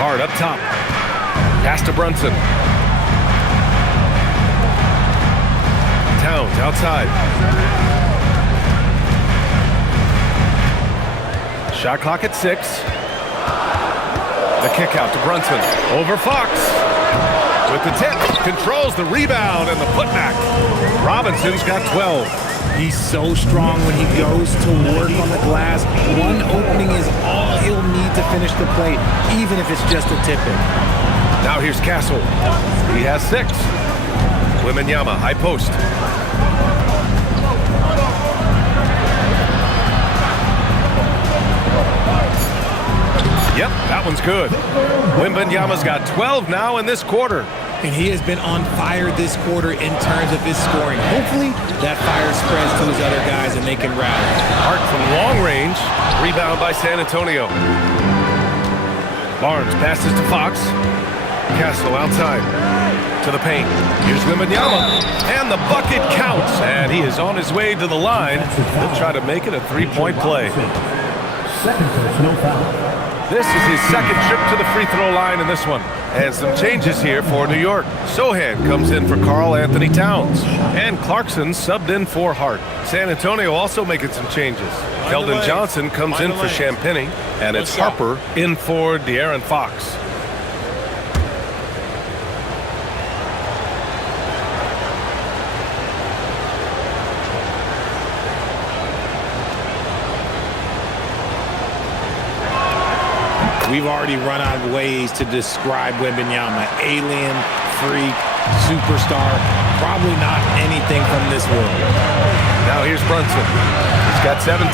Hard up top. Pass to Brunson. Towns outside. Shot clock at 6. The kick out to Brunson. Over Fox. With the tip. Controls the rebound and the putback. Robinson's got 12. He's so strong when he goes to work on the glass. One opening is all he'll need to finish the play, even if it's just a tip-in. Now here's Castle. He has 6. Wembanyama, high post. Yep, that one's good. Wembanyama's got 12 now in this quarter. And he has been on fire this quarter in terms of his scoring. Hopefully, that fire spreads to his other guys and they can rally. Hart from long range. Rebound by San Antonio. Barnes passes to Fox. Castle outside to the paint. Here's Wembanyama. And the bucket counts. And he is on his way to the line. He'll try to make it a three-point play. Second personal foul. This is his second trip to the free throw line in this one. And some changes here for New York. Sohan comes in for Karl Anthony Towns. And Clarkson subbed in for Hart. San Antonio also making some changes. Keldon Johnson comes in for Champagnie. And it's Harper in for De'Aaron Fox. We've already run out of ways to describe Wembanyama. Alien, freak, superstar, probably not anything from this world. Now here's Brunson. He's got 17.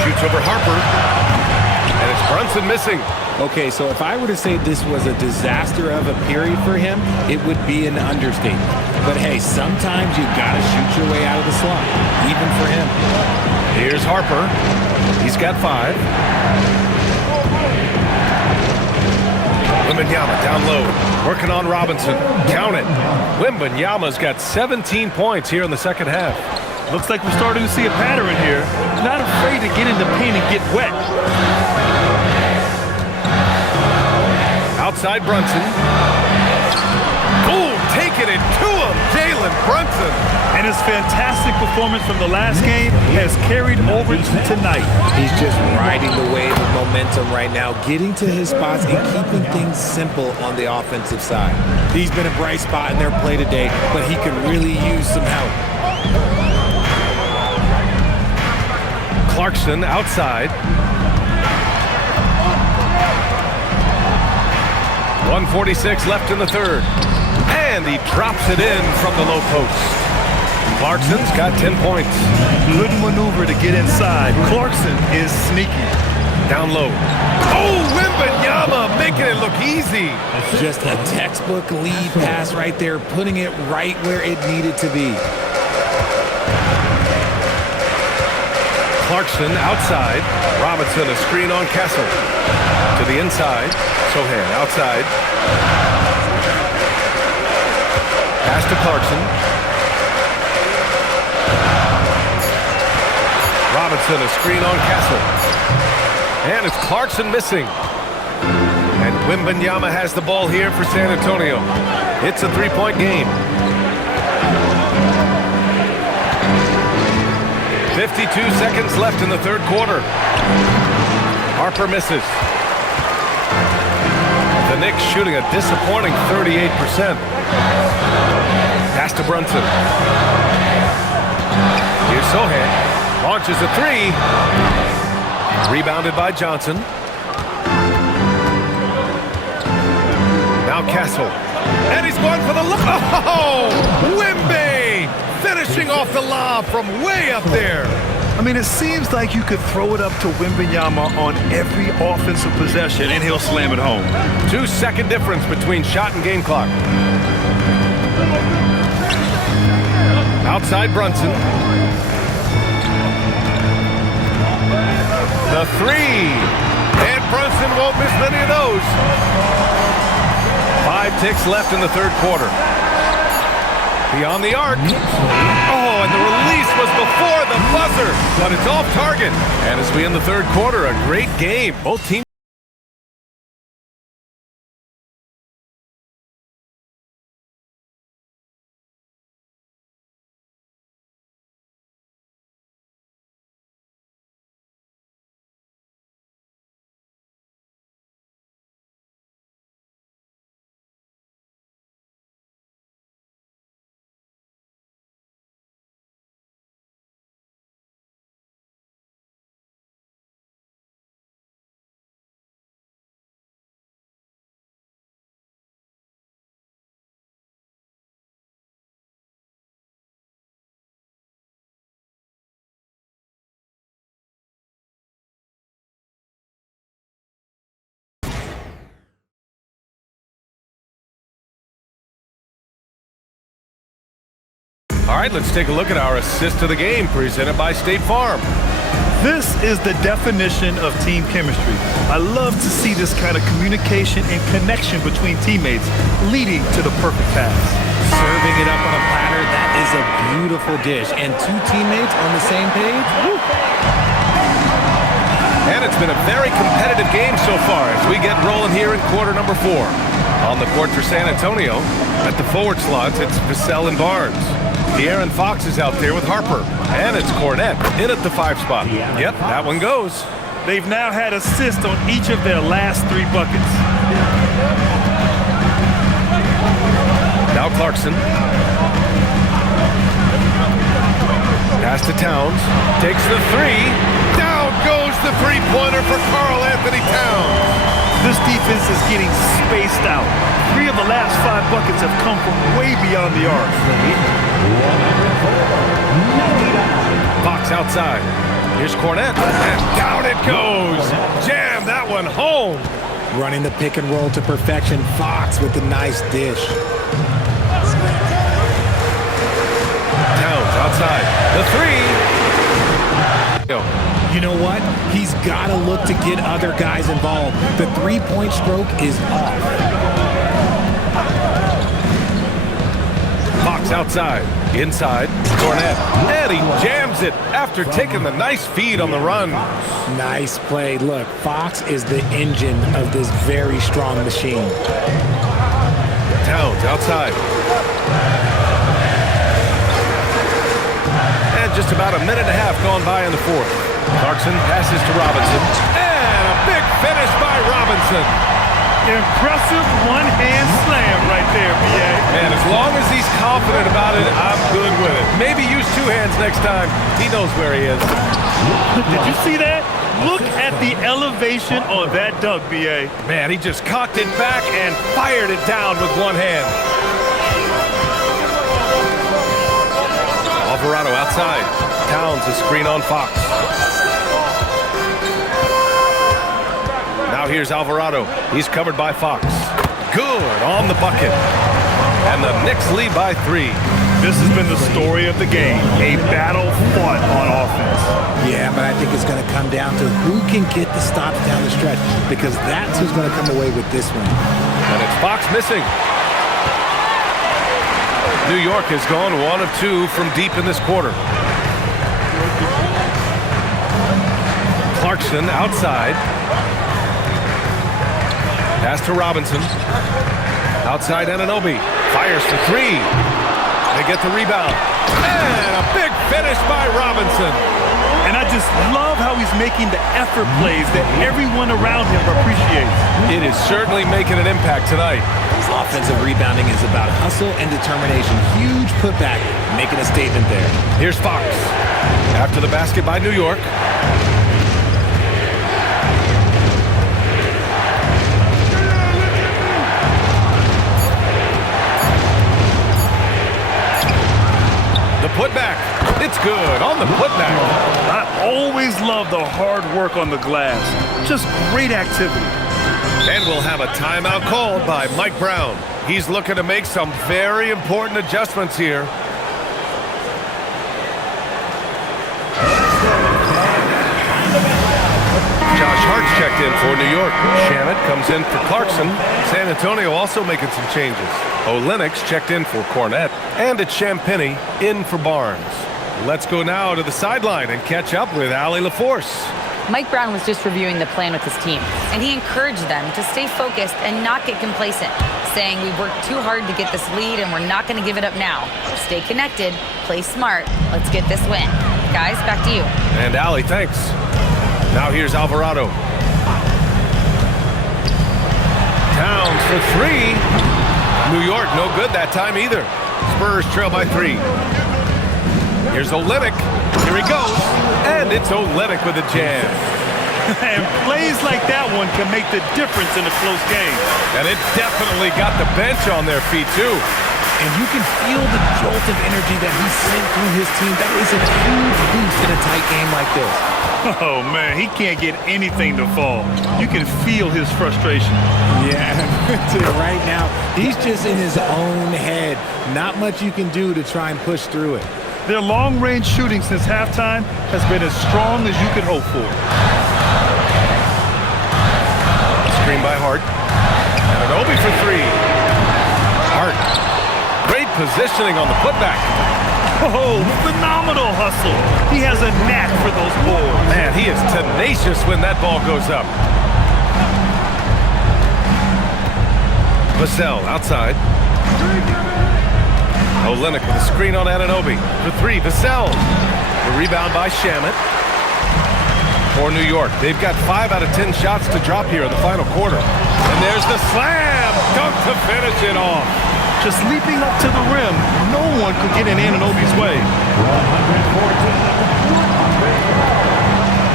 Shoots over Harper. And it's Brunson missing. Okay, so if I were to say this was a disaster of a period for him, it would be an understatement. But hey, sometimes you gotta shoot your way out of the slump, even for him. Here's Harper. He's got 5. Wembanyama down low, working on Robinson. Count it. Wembanyama's got 17 points here in the second half. Looks like we're starting to see a pattern here. Not afraid to get in the paint and get wet. Outside Brunson. Boom, taking it to him, Jalen Brunson. And his fantastic performance from the last game has carried over to tonight. He's just riding the wave of momentum right now, getting to his spots and keeping things simple on the offensive side. He's been a bright spot in their play today, but he could really use some help. Clarkson outside. 1:46 left in the third. And he drops it in from the low post. Clarkson's got 10 points. Good maneuver to get inside. Clarkson is sneaky. Down low. Oh, Wembanyama making it look easy. Just a textbook lead pass right there, putting it right where it needed to be. Clarkson outside. Robinson a screen on Castle. To the inside. Sohan outside. Pass to Clarkson. Robinson a screen on Castle. And it's Clarkson missing. And Wembanyama has the ball here for San Antonio. It's a three-point game. 52 seconds left in the third quarter. Harper misses. The Knicks shooting a disappointing 38%. Pass to Brunson. Here's Sohan. Launches a 3. Rebounded by Johnson. Now Castle. And he's going for the look. Oh! Wemby! Finishing off the lob from way up there. I mean, it seems like you could throw it up to Wembanyama on every offensive possession, and he'll slam it home. 2-second difference between shot and game clock. Outside Brunson. The 3. And Brunson won't miss many of those. 5 ticks left in the third quarter. Beyond the arc. Oh, and the release was before the buzzer, but it's off target. And as we end the third quarter, a great game. Both teams right, let's take a look at our assist of the game presented by State Farm. This is the definition of team chemistry. I love to see this kind of communication and connection between teammates leading to the perfect pass. Serving it up on a platter, that is a beautiful dish. And two teammates on the same page. Woo. And it's been a very competitive game so far as we get rolling here in quarter number 4. On the court for San Antonio, at the forward slots, it's Vassell and Barnes. De'Aaron Fox is out there with Harper. And it's Cornette in at the 5 spot. Yep, that one goes. They've now had assists on each of their last 3 buckets. Now Clarkson. Pass to Towns. Takes the 3. Down goes the three-pointer for Karl Anthony Towns. This defense is getting spaced out. 3 of the last 5 buckets have come from way beyond the arc. Fox outside. Here's Cornette. And down it goes. Jam that one home. Running the pick and roll to perfection. Fox with a nice dish. Towns outside. The 3. You know what? He's got to look to get other guys involved. The three-point stroke is off. Fox outside. Inside. Cornette. And he jams it after taking the nice feed on the run. Nice play. Look, Fox is the engine of this very strong machine. Towns outside. And just about a minute and a half gone by in the 4th. Clarkson passes to Robinson. And a big finish by Robinson. Impressive one-hand slam right there, B.A. Man, as long as he's confident about it, I'm good with it. Maybe use 2 hands next time. He knows where he is. Did you see that? Look at the elevation on that dunk, B.A. Man, he just cocked it back and fired it down with 1 hand. Alvarado outside. Towns a screen on Fox. Now here's Alvarado. He's covered by Fox. Good on the bucket. And the Knicks lead by 3. This has been the story of the game. A battle fought on offense. Yeah, but I think it's going to come down to who can get the stops down the stretch, because that's who's going to come away with this one. And it's Fox missing. New York has gone 1 of 2 from deep in this quarter. Clarkson outside. Pass to Robinson. Outside Anunoby. Fires for 3. They get the rebound. And a big finish by Robinson. And I just love how he's making the effort plays that everyone around him appreciates. It is certainly making an impact tonight. Offensive rebounding is about hustle and determination. Huge putback, making a statement there. Here's Fox. After the basket by New York. The putback. It's good on the putback. I always love the hard work on the glass. Just great activity. And we'll have a timeout called by Mike Brown. He's looking to make some very important adjustments here. Josh Hart's checked in for New York. Shannon comes in for Clarkson. San Antonio also making some changes. Olenek's checked in for Cornette. And it's Champagnie in for Barnes. Let's go now to the sideline and catch up with Allie LaForce. Mike Brown was just reviewing the plan with his team, and he encouraged them to stay focused and not get complacent, saying we worked too hard to get this lead and we're not going to give it up now. Stay connected, play smart, let's get this win. Guys, back to you. And Allie, thanks. Now here's Alvarado. Towns for 3. New York, no good that time either. Spurs trail by 3. Here's Olynyk. Here he goes. And it's Olynyk with a jam. And plays like that one can make the difference in a close game. And it definitely got the bench on their feet, too. And you can feel the jolt of energy that he sent through his team. That is a huge boost in a tight game like this. Oh, man, he can't get anything to fall. You can feel his frustration. Yeah, right now, he's just in his own head. Not much you can do to try and push through it. Their long-range shooting since halftime has been as strong as you could hope for. Screen by Hart. And an Obi for three. Hart. Great positioning on the putback. Oh, phenomenal hustle. He has a knack for those boards. Man, he is tenacious when that ball goes up. Vassell outside. Olynyk with a screen on Anunoby. For three, Vassell. The rebound by Shamet. For New York, they've got 5 out of 10 shots to drop here in the final quarter. And there's the slam! Dunk to finish it off. Just leaping up to the rim, no one could get in Anunoby's way.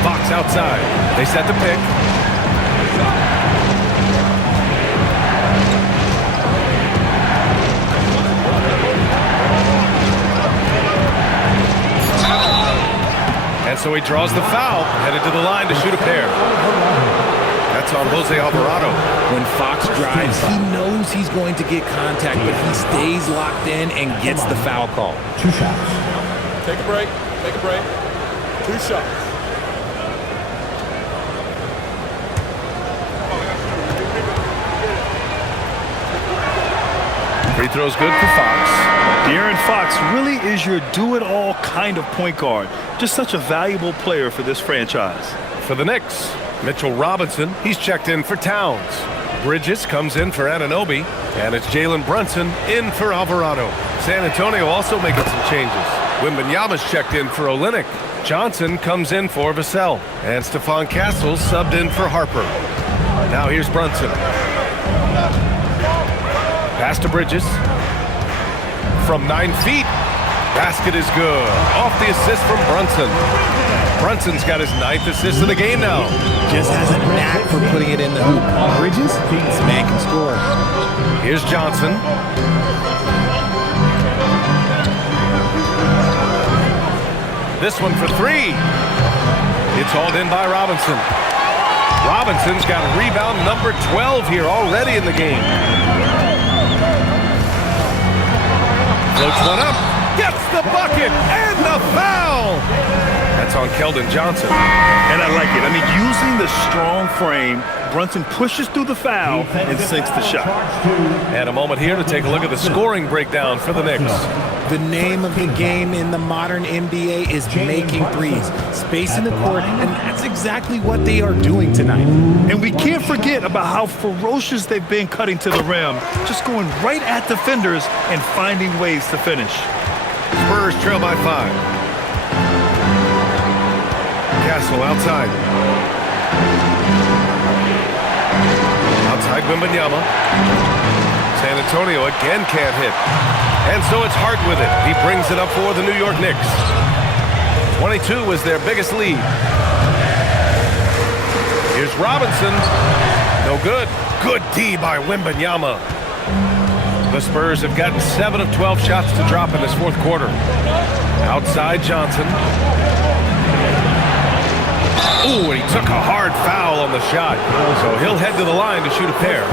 Fox outside. They set the pick. And so he draws the foul, headed to the line to shoot a pair. That's on Jose Alvarado. When Fox drives, he knows he's going to get contact, but he stays locked in and gets the foul call. 2 shots. Take a break. Take a break. 2 shots. Free throw's good for Fox. De'Aaron Fox really is your do-it-all kind of point guard. Just such a valuable player for this franchise. For the Knicks, Mitchell Robinson, he's checked in for Towns. Bridges comes in for Anunoby, and it's Jalen Brunson in for Alvarado. San Antonio also making some changes. Wembanyama's checked in for Olynyk. Johnson comes in for Vassell, and Stephon Castles subbed in for Harper. Now here's Brunson. Pass to Bridges. From 9 feet. Basket is good. Off the assist from Brunson. Brunson's got his 9th assist of the game now. Just has a knack for putting it in the hoop. Bridges, this man can score. Here's Johnson. This one for three. It's hauled in by Robinson. Robinson's got rebound number 12 here already in the game. Floats one up, gets the bucket, and the foul! That's on Keldon Johnson. And I like it. I mean, using the strong frame, Brunson pushes through the foul and sinks the shot. And a moment here to take a look at the scoring breakdown for the Knicks. The name of the game in the modern NBA is making threes. Space in the court, and that's exactly what they are doing tonight. And we can't forget about how ferocious they've been cutting to the rim, just going right at defenders and finding ways to finish. Spurs trail by 5. Castle outside. Outside Wembanyama. San Antonio again can't hit. And so it's Hart with it. He brings it up for the New York Knicks. 22 was their biggest lead. Here's Robinson. No good. Good D by Wembanyama. The Spurs have gotten 7 of 12 shots to drop in this fourth quarter. Outside Johnson. Ooh, and he took a hard foul on the shot. So he'll head to the line to shoot a pair.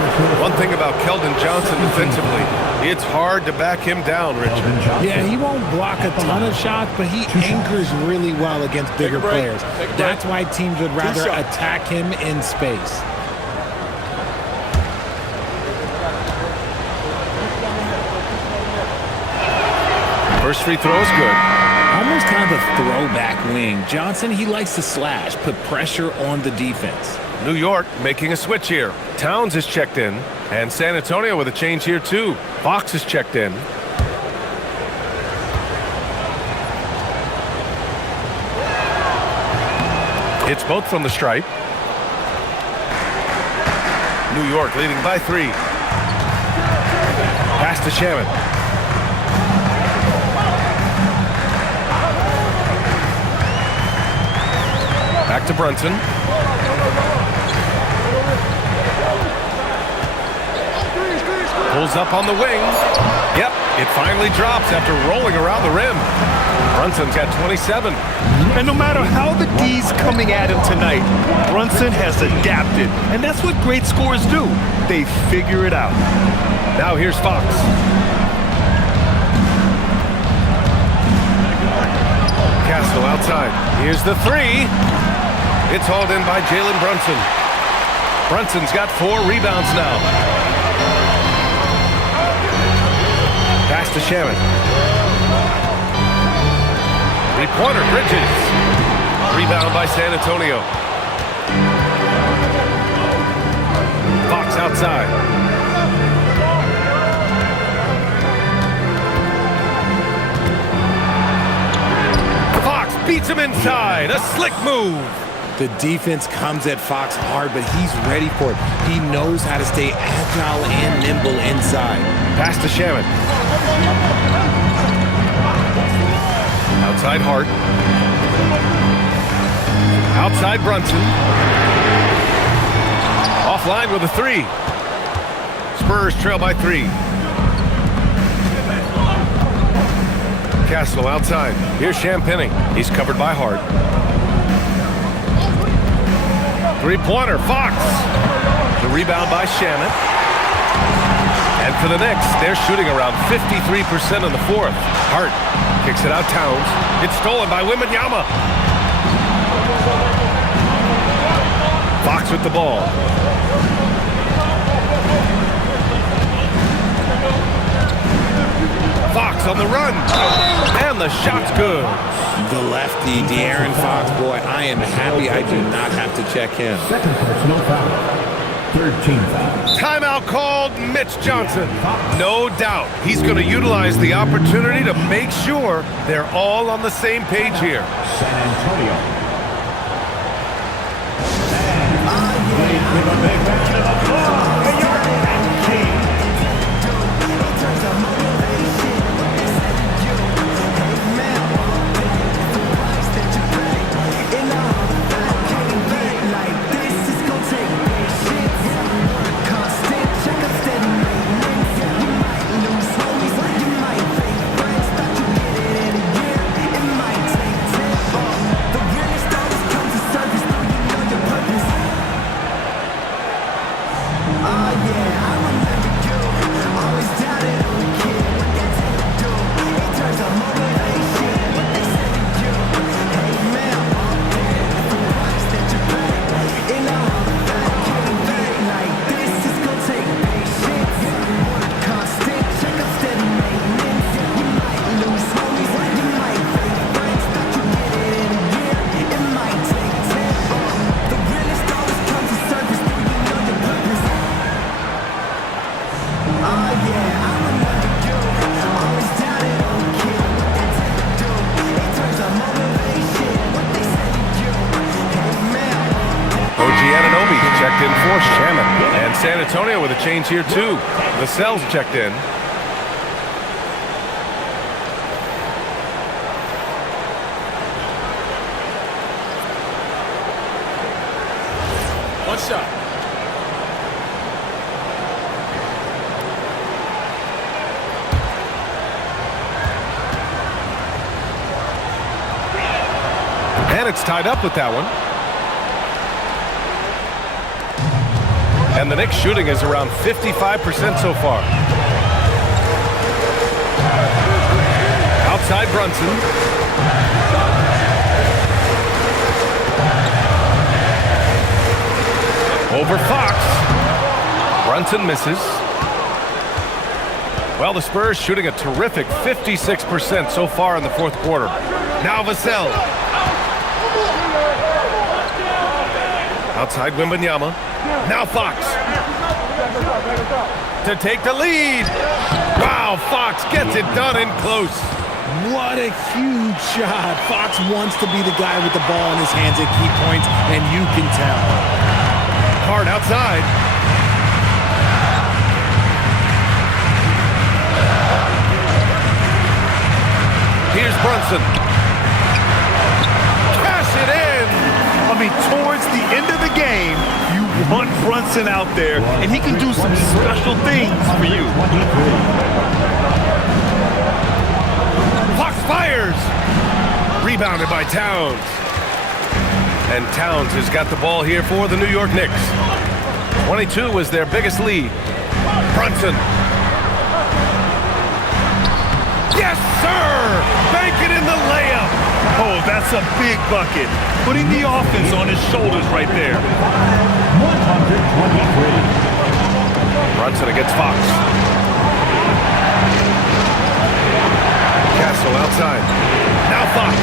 One thing about Keldon Johnson defensively, it's hard to back him down, Richard. Yeah, he won't block a ton of shots, but he anchors really well against bigger players. That's why teams would rather attack him in space. First free throw is good. Almost kind of a throwback wing. Johnson, he likes to slash, put pressure on the defense. New York making a switch here. Towns is checked in, and San Antonio with a change here too. Fox is checked in. It's both from the stripe. New York leading by 3. Pass to Shamet. Back to Brunson. Pulls up on the wing. Yep, It finally drops after rolling around the rim. Brunson's got 27. And no matter how the D's coming at him tonight, Brunson has adapted. And that's what great scorers do. They figure it out. Now here's Fox. Castle outside. Here's the three. It's hauled in by Jalen Brunson. Brunson's got 4 rebounds now. Pass to Shannon. Three-pointer, Bridges. Rebound by San Antonio. Fox outside. Fox beats him inside. A slick move. The defense comes at Fox hard, but he's ready for it. He knows how to stay agile and nimble inside. Pass to Shannon. Outside Hart. Outside Brunson. Offline with a 3. Spurs trail by 3. Castle outside. Here's Champagny. He's covered by Hart. Three-pointer, Fox. The rebound by Shannon. And for the Knicks, they're shooting around 53% in the fourth. Hart kicks it out Towns. It's stolen by Wembanyama. Fox with the ball. Fox on the run. And the shot's good. The lefty, De'Aaron Fox, boy, I am happy I do not have to check him. Second personal foul. 13 foul. Timeout called, Mitch Johnson. No doubt he's going to utilize the opportunity to make sure they're all on the same page here. San Antonio. Please give a big round of applause for your team. Checked in for Shannon. And San Antonio with a change here too. Vassell's checked in. One shot. And it's tied up with that one. And the Knicks shooting is around 55% so far. Outside Brunson. Over Fox. Brunson misses. Well, the Spurs shooting a terrific 56% so far in the fourth quarter. Now Vassell. Outside Wembanyama. Now Fox. To take the lead. Wow, Fox gets it done in close. What a huge shot. Fox wants to be the guy with the ball in his hands at key points, and you can tell. Hard outside. Here's Brunson. Cash it in. I mean, towards the end of the game, you want Brunson out there, and he can do some special things for you. 23. fires. Rebounded by Towns. And Towns has got the ball here for the New York Knicks. 22 was their biggest lead. Brunson. Yes, sir! Bank it in the layup. Oh, that's a big bucket. Putting the offense on his shoulders right there. 123. Brunson against Fox. Castle outside. Now Fox.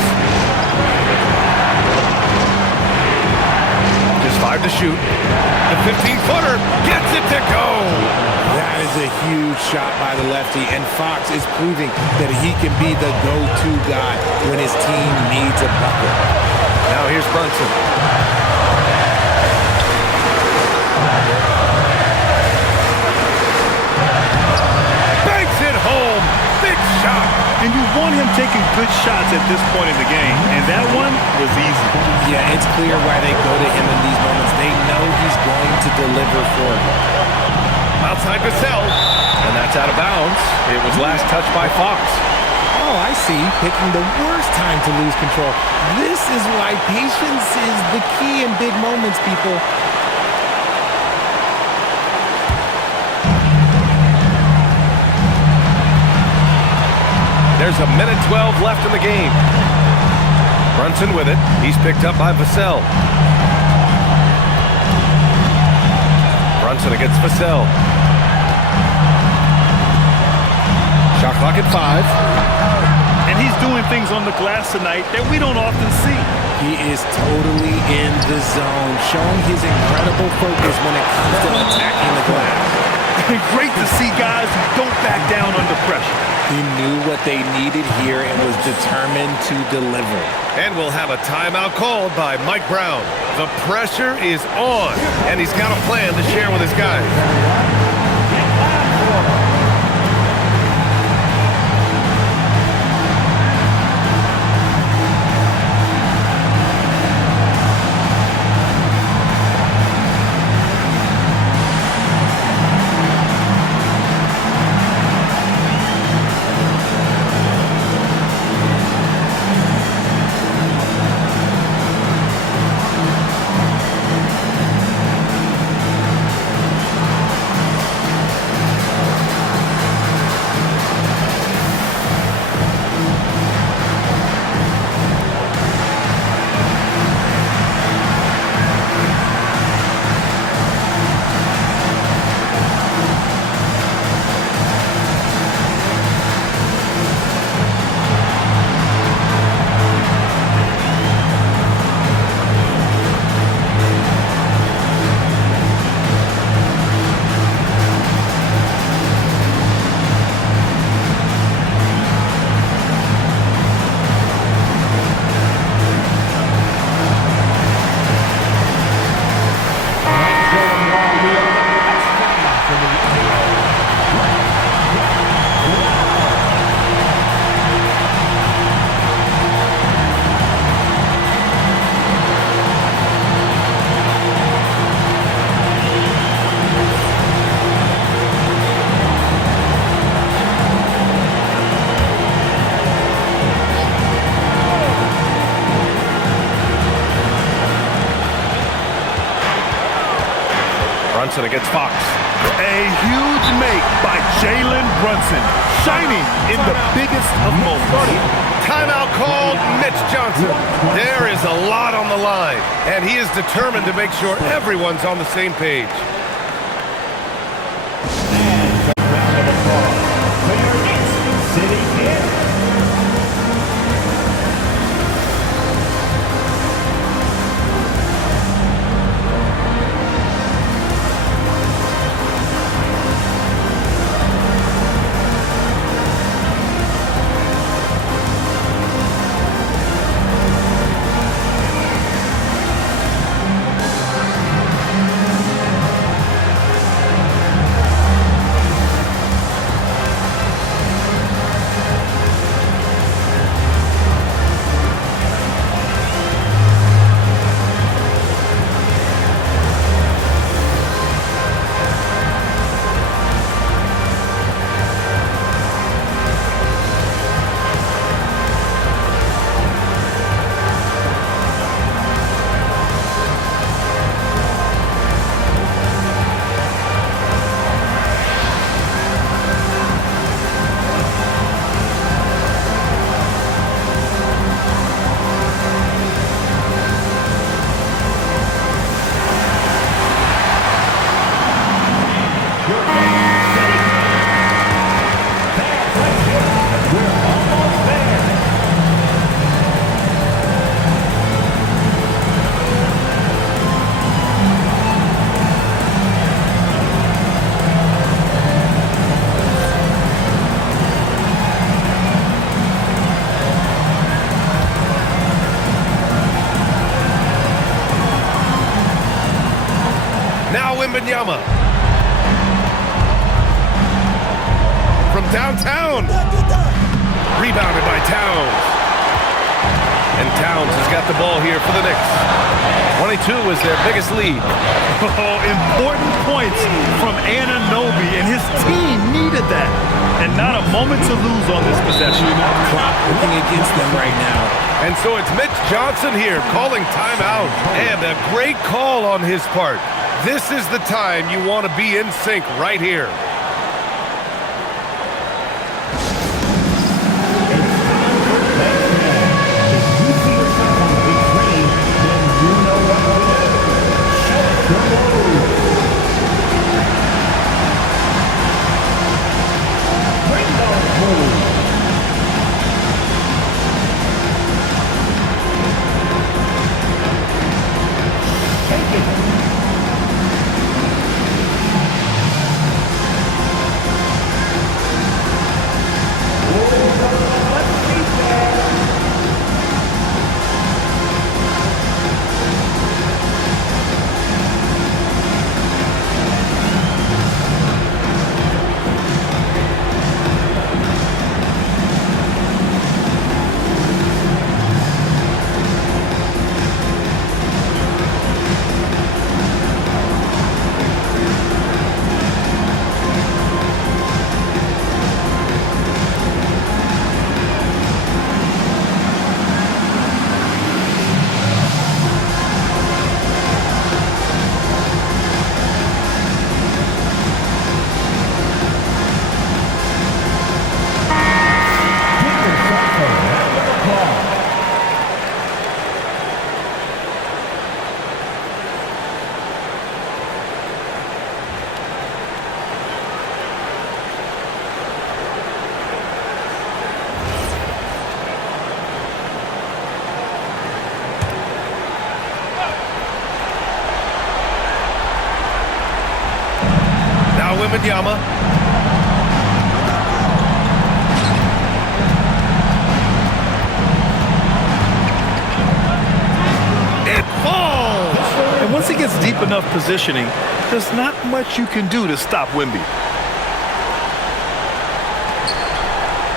Just 5 to shoot. The 15-footer gets it to go. That is a huge shot by the lefty, and Fox is proving that he can be the go-to guy when his team needs a bucket. Now here's Brunson. Banks it home. Big shot. And you want him taking good shots at this point in the game, and that one was easy. Yeah, it's clear why they go to him in these moments. They know he's going to deliver for them. Outside Vassell, and that's out of bounds. It was last touched by Fox. Oh, I see. Picking the worst time to lose control. This is why patience is the key in big moments, people. There's a minute 12 left in the game. Brunson with it. He's picked up by Vassell. Brunson against Vassell. Shot clock at 5. And he's doing things on the glass tonight that we don't often see. He is totally in the zone, showing his incredible focus when it comes to attacking the glass. And great to see guys who don't back down under pressure. He knew what they needed here and was determined to deliver. And we'll have a timeout called by Mike Brown. The pressure is on, and he's got a plan to share with his guys. Brunson against Fox. A huge make by Jalen Brunson, shining in the biggest of moments. Timeout called Mitch Johnson. There is a lot on the line, and he is determined to make sure everyone's on the same page. And round of applause for your Knicks sitting here. Wembanyama. From downtown. Rebounded by Towns. And Towns has got the ball here for the Knicks. 22 is their biggest lead. Oh, important points from Anunoby, and his team needed that. And not a moment to lose on this possession. Clock working against them right now. And so it's Mitch Johnson here calling timeout. And a great call on his part. This is the time you want to be in sync right here. Wembanyama. It falls! And once he gets deep enough positioning, there's not much you can do to stop Wemby.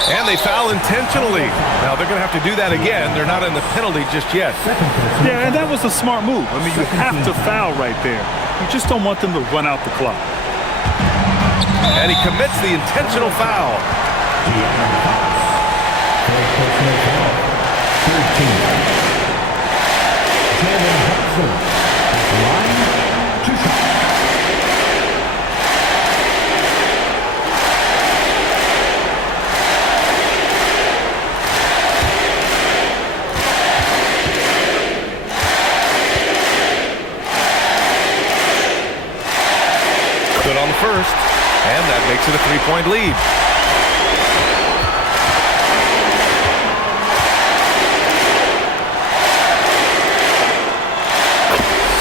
And they foul intentionally. Now they're going to have to do that again. They're not in the penalty just yet. Yeah, and that was a smart move. I mean, you have to foul right there. You just don't want them to run out the clock. And he commits the intentional foul. 13. Good on the first. And that makes it a three-point lead.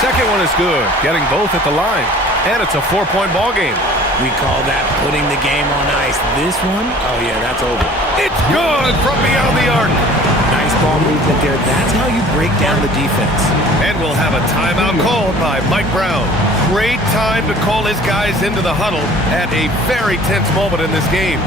Second one is good, getting both at the line. And it's a 4-point ball game. We call that putting the game on ice. This one, oh yeah, that's over. It's good from beyond the arc. Nice ball movement there. That's how you break down the defense. And we'll have a timeout called by Mike Brown. Great time to call his guys into the huddle at a very tense moment in this game.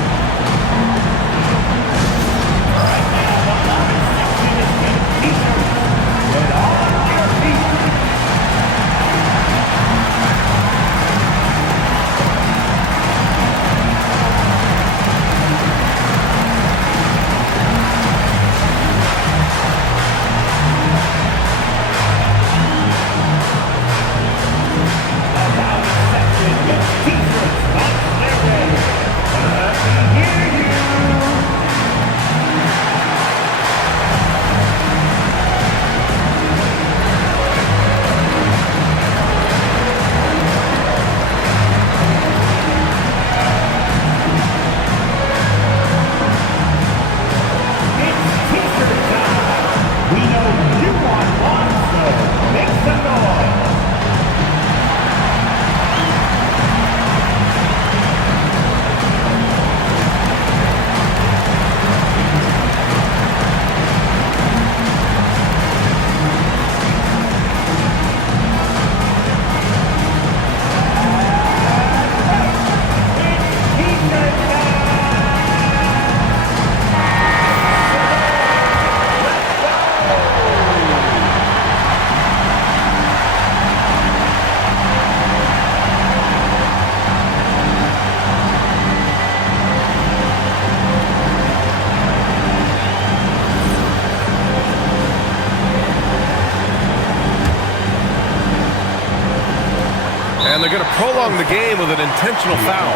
And they're going to prolong the game with an intentional foul.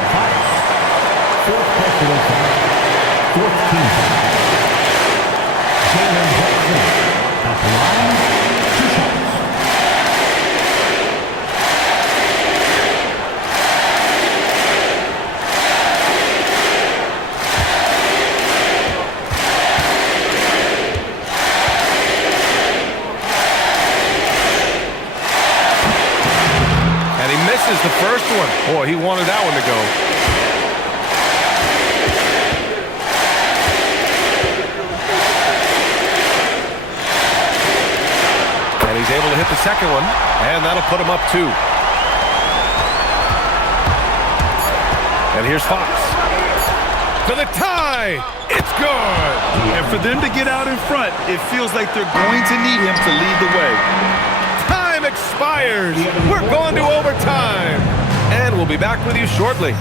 Fourth personal foul. Fourth team foul. Jalen Johnson at the line. 2 shots. Misses the first one. Boy, he wanted that one to go. And he's able to hit the second one, and that'll put him up 2. And here's Fox. For the tie! It's good! And for them to get out in front, it feels like they're going to need him to lead the way. Expires. We're going to overtime. And we'll be back with you shortly.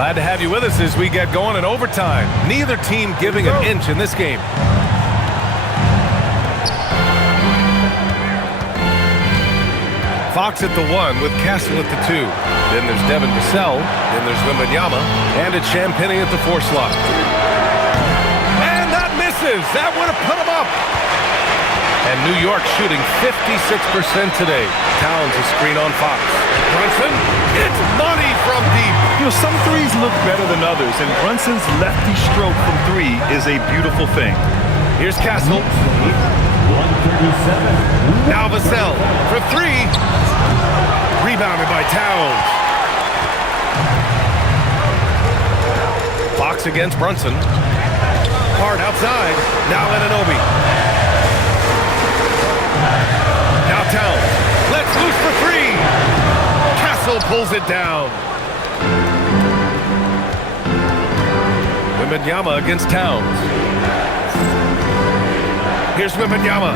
Glad to have you with us as we get going in overtime. Neither team giving an inch in this game. Fox at the 1 with Castle at the 2. Then there's Devin Vassell. Then there's Wembanyama. And it's Champagnie at the 4 slot. And that misses. That would have put him up. And New York shooting 56% today. Towns a screen on Fox. Brunson, it's money from deep. You know, some threes look better than others, and Brunson's lefty stroke from 3 is a beautiful thing. Here's Castle. 137. Now Vassell for 3. Rebounded by Towns. Fox against Brunson. Hard outside. Now Anunoby. Now Towns. Let's loose for 3. Castle pulls it down. Wembanyama against Towns. Here's Wembanyama.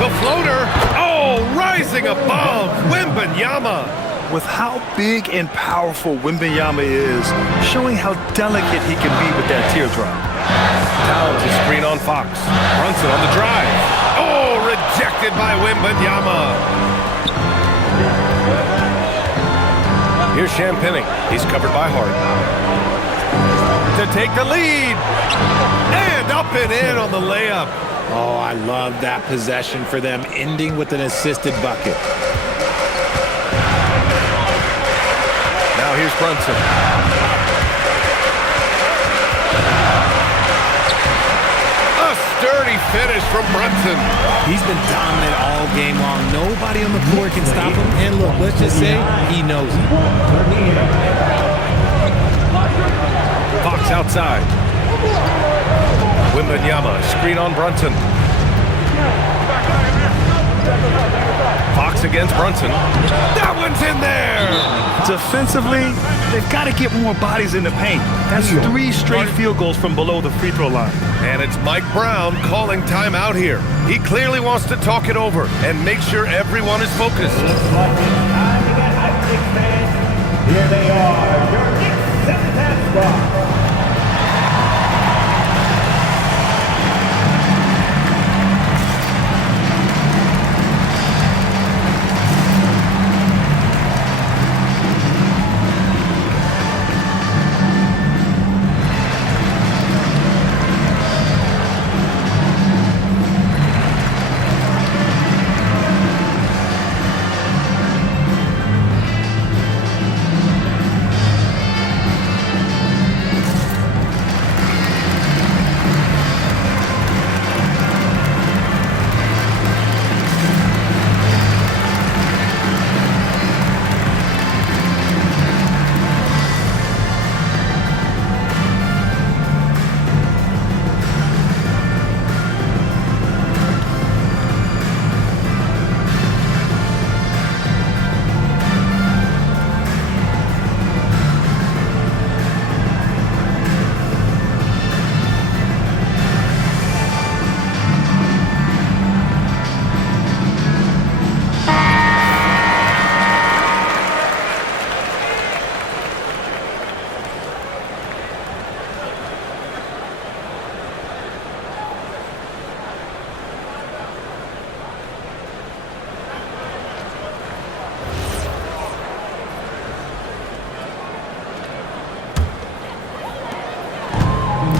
The floater. Oh, rising above. Wembanyama. With how big and powerful Wembanyama is, showing how delicate he can be with that teardrop. Towns a screen on Fox. Brunson on the drive. Oh, rejected by Wembanyama. Here's Champagnie. He's covered by Hart. To take the lead. And up and in on the layup. Oh, I love that possession for them, ending with an assisted bucket. Now here's Brunson. A sturdy finish from Brunson. He's been dominant all game long. Nobody on the floor can stop him. And look, let's just say he knows it. Fox outside. Wembanyama, screen on Brunson. Fox against Brunson. That one's in there! Defensively, they've got to get more bodies in the paint. That's 3 straight field goals from below the free throw line. And it's Mike Brown calling timeout here. He clearly wants to talk it over and make sure everyone is focused. Looks like it's time to get hyped, Knicks fans. Here they are, your Knicks 7th squad.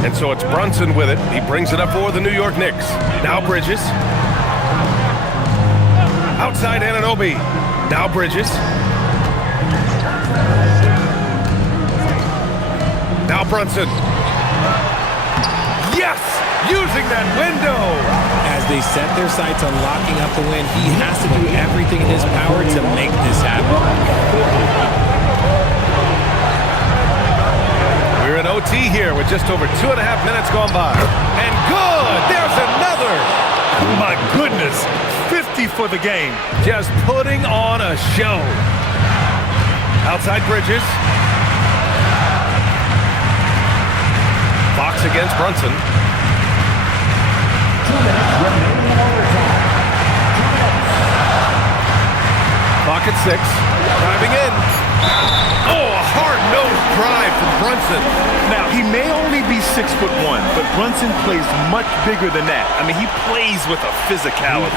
And so it's Brunson with it. He brings it up for the New York Knicks. Now Bridges. Outside Anunoby. Now Bridges. Now Brunson. Yes! Using that window! As they set their sights on locking up the win, he has to do everything in his power to make this happen. We're in OT here with just over 2.5 minutes gone by. And good! There's another! My goodness, 50 for the game. Just putting on a show. Outside Bridges. Fox against Brunson. Clock at 6. Driving in. Oh, a hard-nosed drive from Brunson. Now, he may only be 6'1", but Brunson plays much bigger than that. I mean, he plays with a physicality.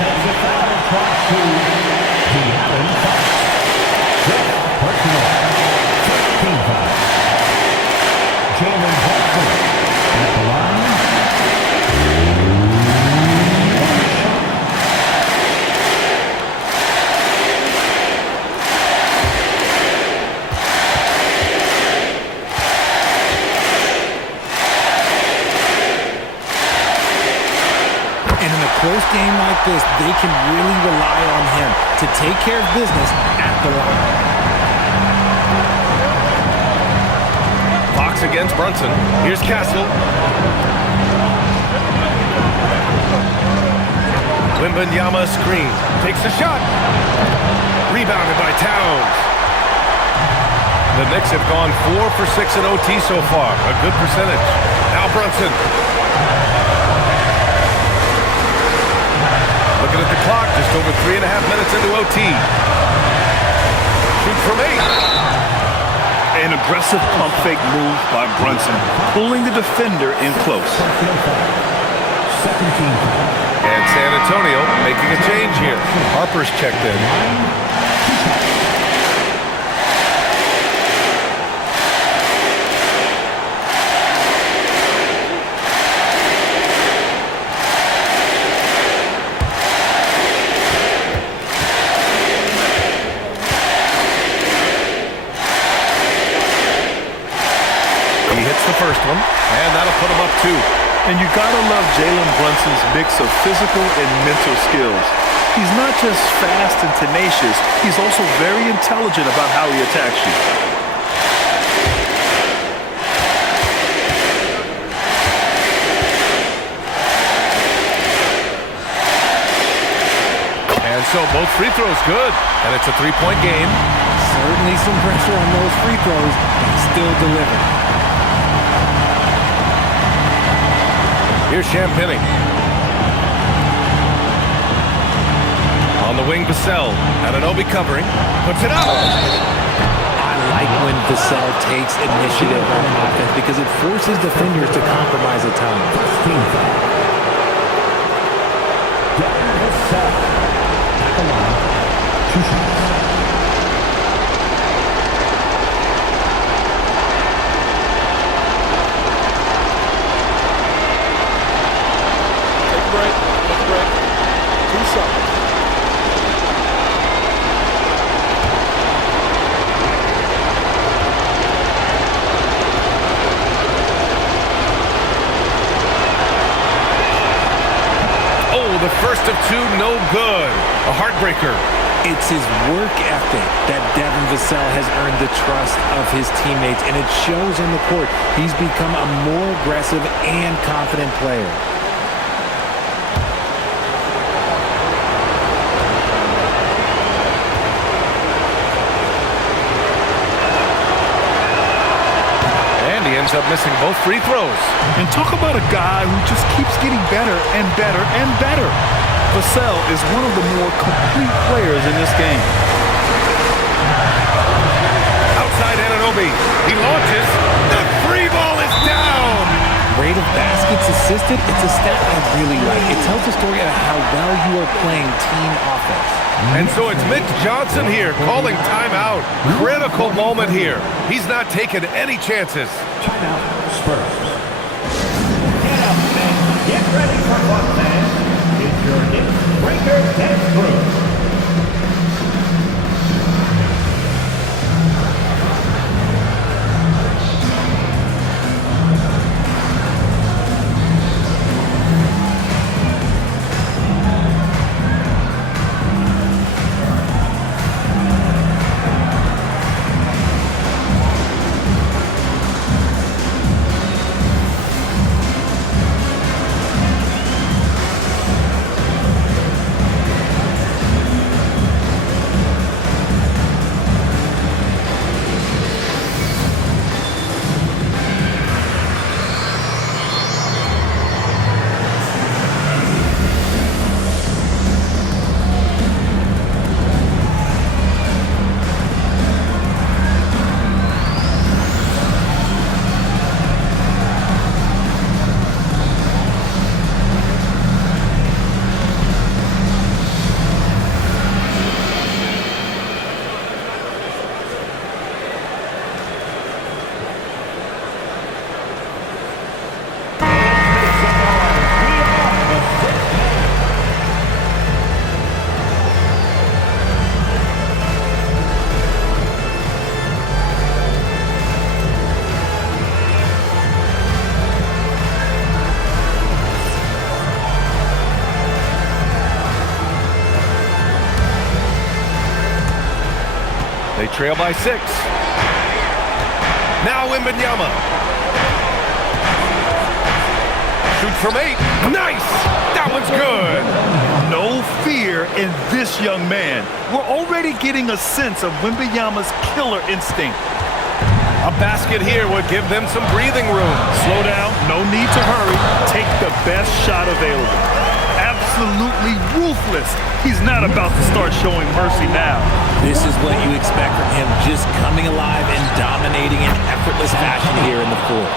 Close game like this, they can really rely on him to take care of business at the line. Fox against Brunson. Here's Castle. Wembanyama screen. Takes a shot. Rebounded by Towns. The Knicks have gone 4 for 6 in OT so far. A good percentage. Now Brunson. Looking at the clock, just over 3.5 minutes into OT. Shoots from 8. An aggressive pump fake move by Brunson, pulling the defender in close. And San Antonio making a change here. Harper's checked in. First one, and that'll put him up 2. And you gotta love Jalen Brunson's mix of physical and mental skills. He's not just fast and tenacious, he's also very intelligent about how he attacks you. And so both free throws good, and it's a 3-point game. Certainly some pressure on those free throws, but still delivered. Here's Champagnie. On the wing, Vassell. Anunoby covering. Puts it up. I like when Vassell takes initiative on offense because it forces defenders to compromise at times. The first of 2, no good. A heartbreaker. It's his work ethic that Devin Vassell has earned the trust of his teammates, and it shows on the court. He's become a more aggressive and confident player. Ends up missing both free throws. And talk about a guy who just keeps getting better and better and better. Vassell is one of the more complete players in this game. Outside Anunoby. He launches. The free ball is down. Rate of baskets assisted, it's a stat I really like. It tells the story of how well you are playing team offense. And so it's Mitch Johnson here calling timeout. Critical moment here. He's not taking any chances. Timeout, Spurs. ready for fun, fans. It's your Knicks breaker dance crew. They trail by 6. Now Wembanyama. Shoots from 8. Nice! That one's good. No fear in this young man. We're already getting a sense of Wembanyama's killer instinct. A basket here would give them some breathing room. Slow down, no need to hurry. Take the best shot available. Absolutely ruthless. He's not about to start showing mercy now. This is what you expect from him, just coming alive and dominating in effortless fashion here in the fourth.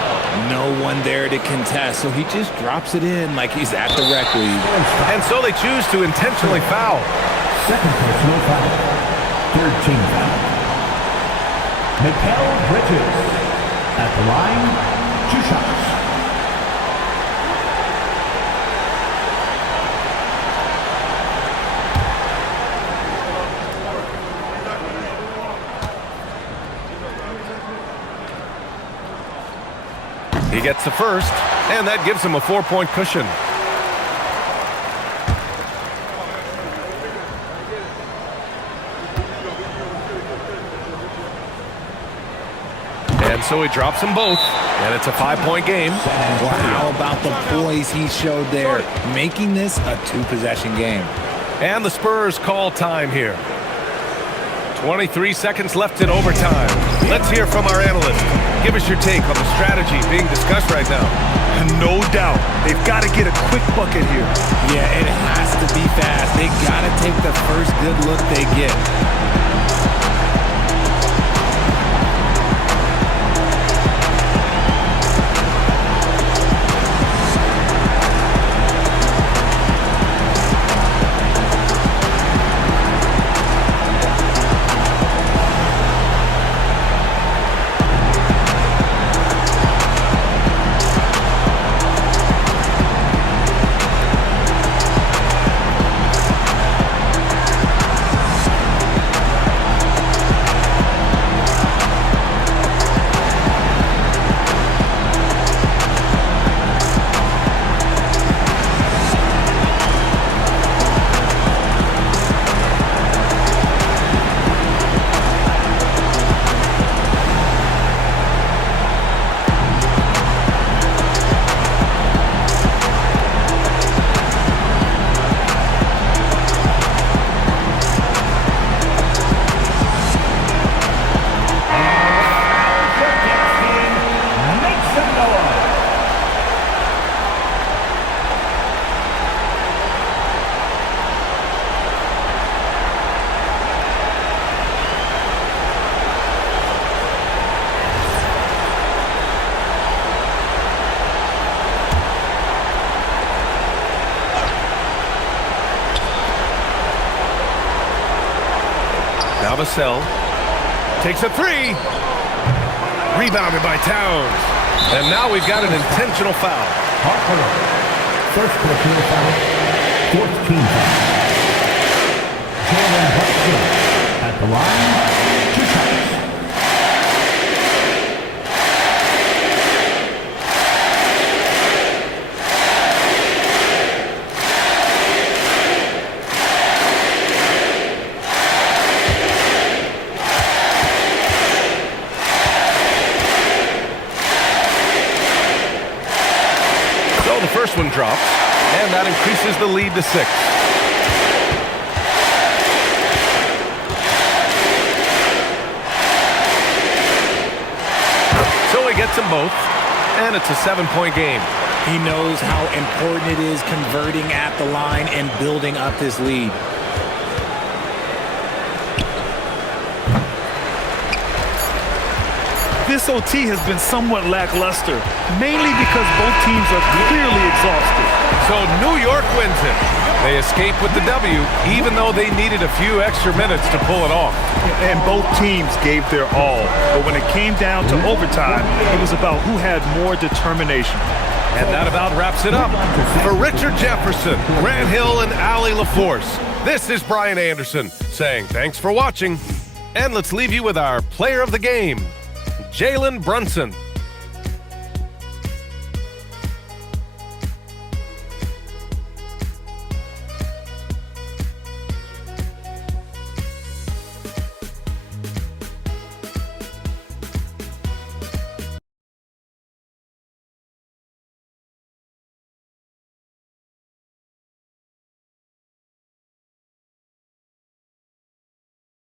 No one there to contest, so he just drops it in like he's at the rec league. And so they choose to intentionally foul. Second personal foul. Third team foul. Mikal Bridges at the line, 2 shots. He gets the first, and that gives him a 4-point cushion. And so he drops them both, and it's a 5-point game. Well, how about the poise he showed there, making this a 2-possession game. And the Spurs call time here. 23 seconds left in overtime. Let's hear from our analyst. Give us your take on the strategy being discussed right now. No doubt. They've got to get a quick bucket here. Yeah, it has to be fast. They got to take the first good look they get. Now Vassell takes a 3. Rebounded by Towns. And now we've got an intentional foul. First personal foul, fourth team foul. Jalen Brunson at the line, 2 shots. So the first one drops, and that increases the lead to 6. So he gets them both, and it's a 7-point game. He knows how important it is converting at the line and building up this lead. This OT has been somewhat lackluster, mainly because both teams are clearly exhausted. So New York wins it. They escape with the W, even though they needed a few extra minutes to pull it off. And both teams gave their all. But when it came down to overtime, it was about who had more determination. And that about wraps it up. For Richard Jefferson, Grant Hill, and Allie LaForce, this is Brian Anderson saying thanks for watching. And let's leave you with our player of the game, Jalen Brunson.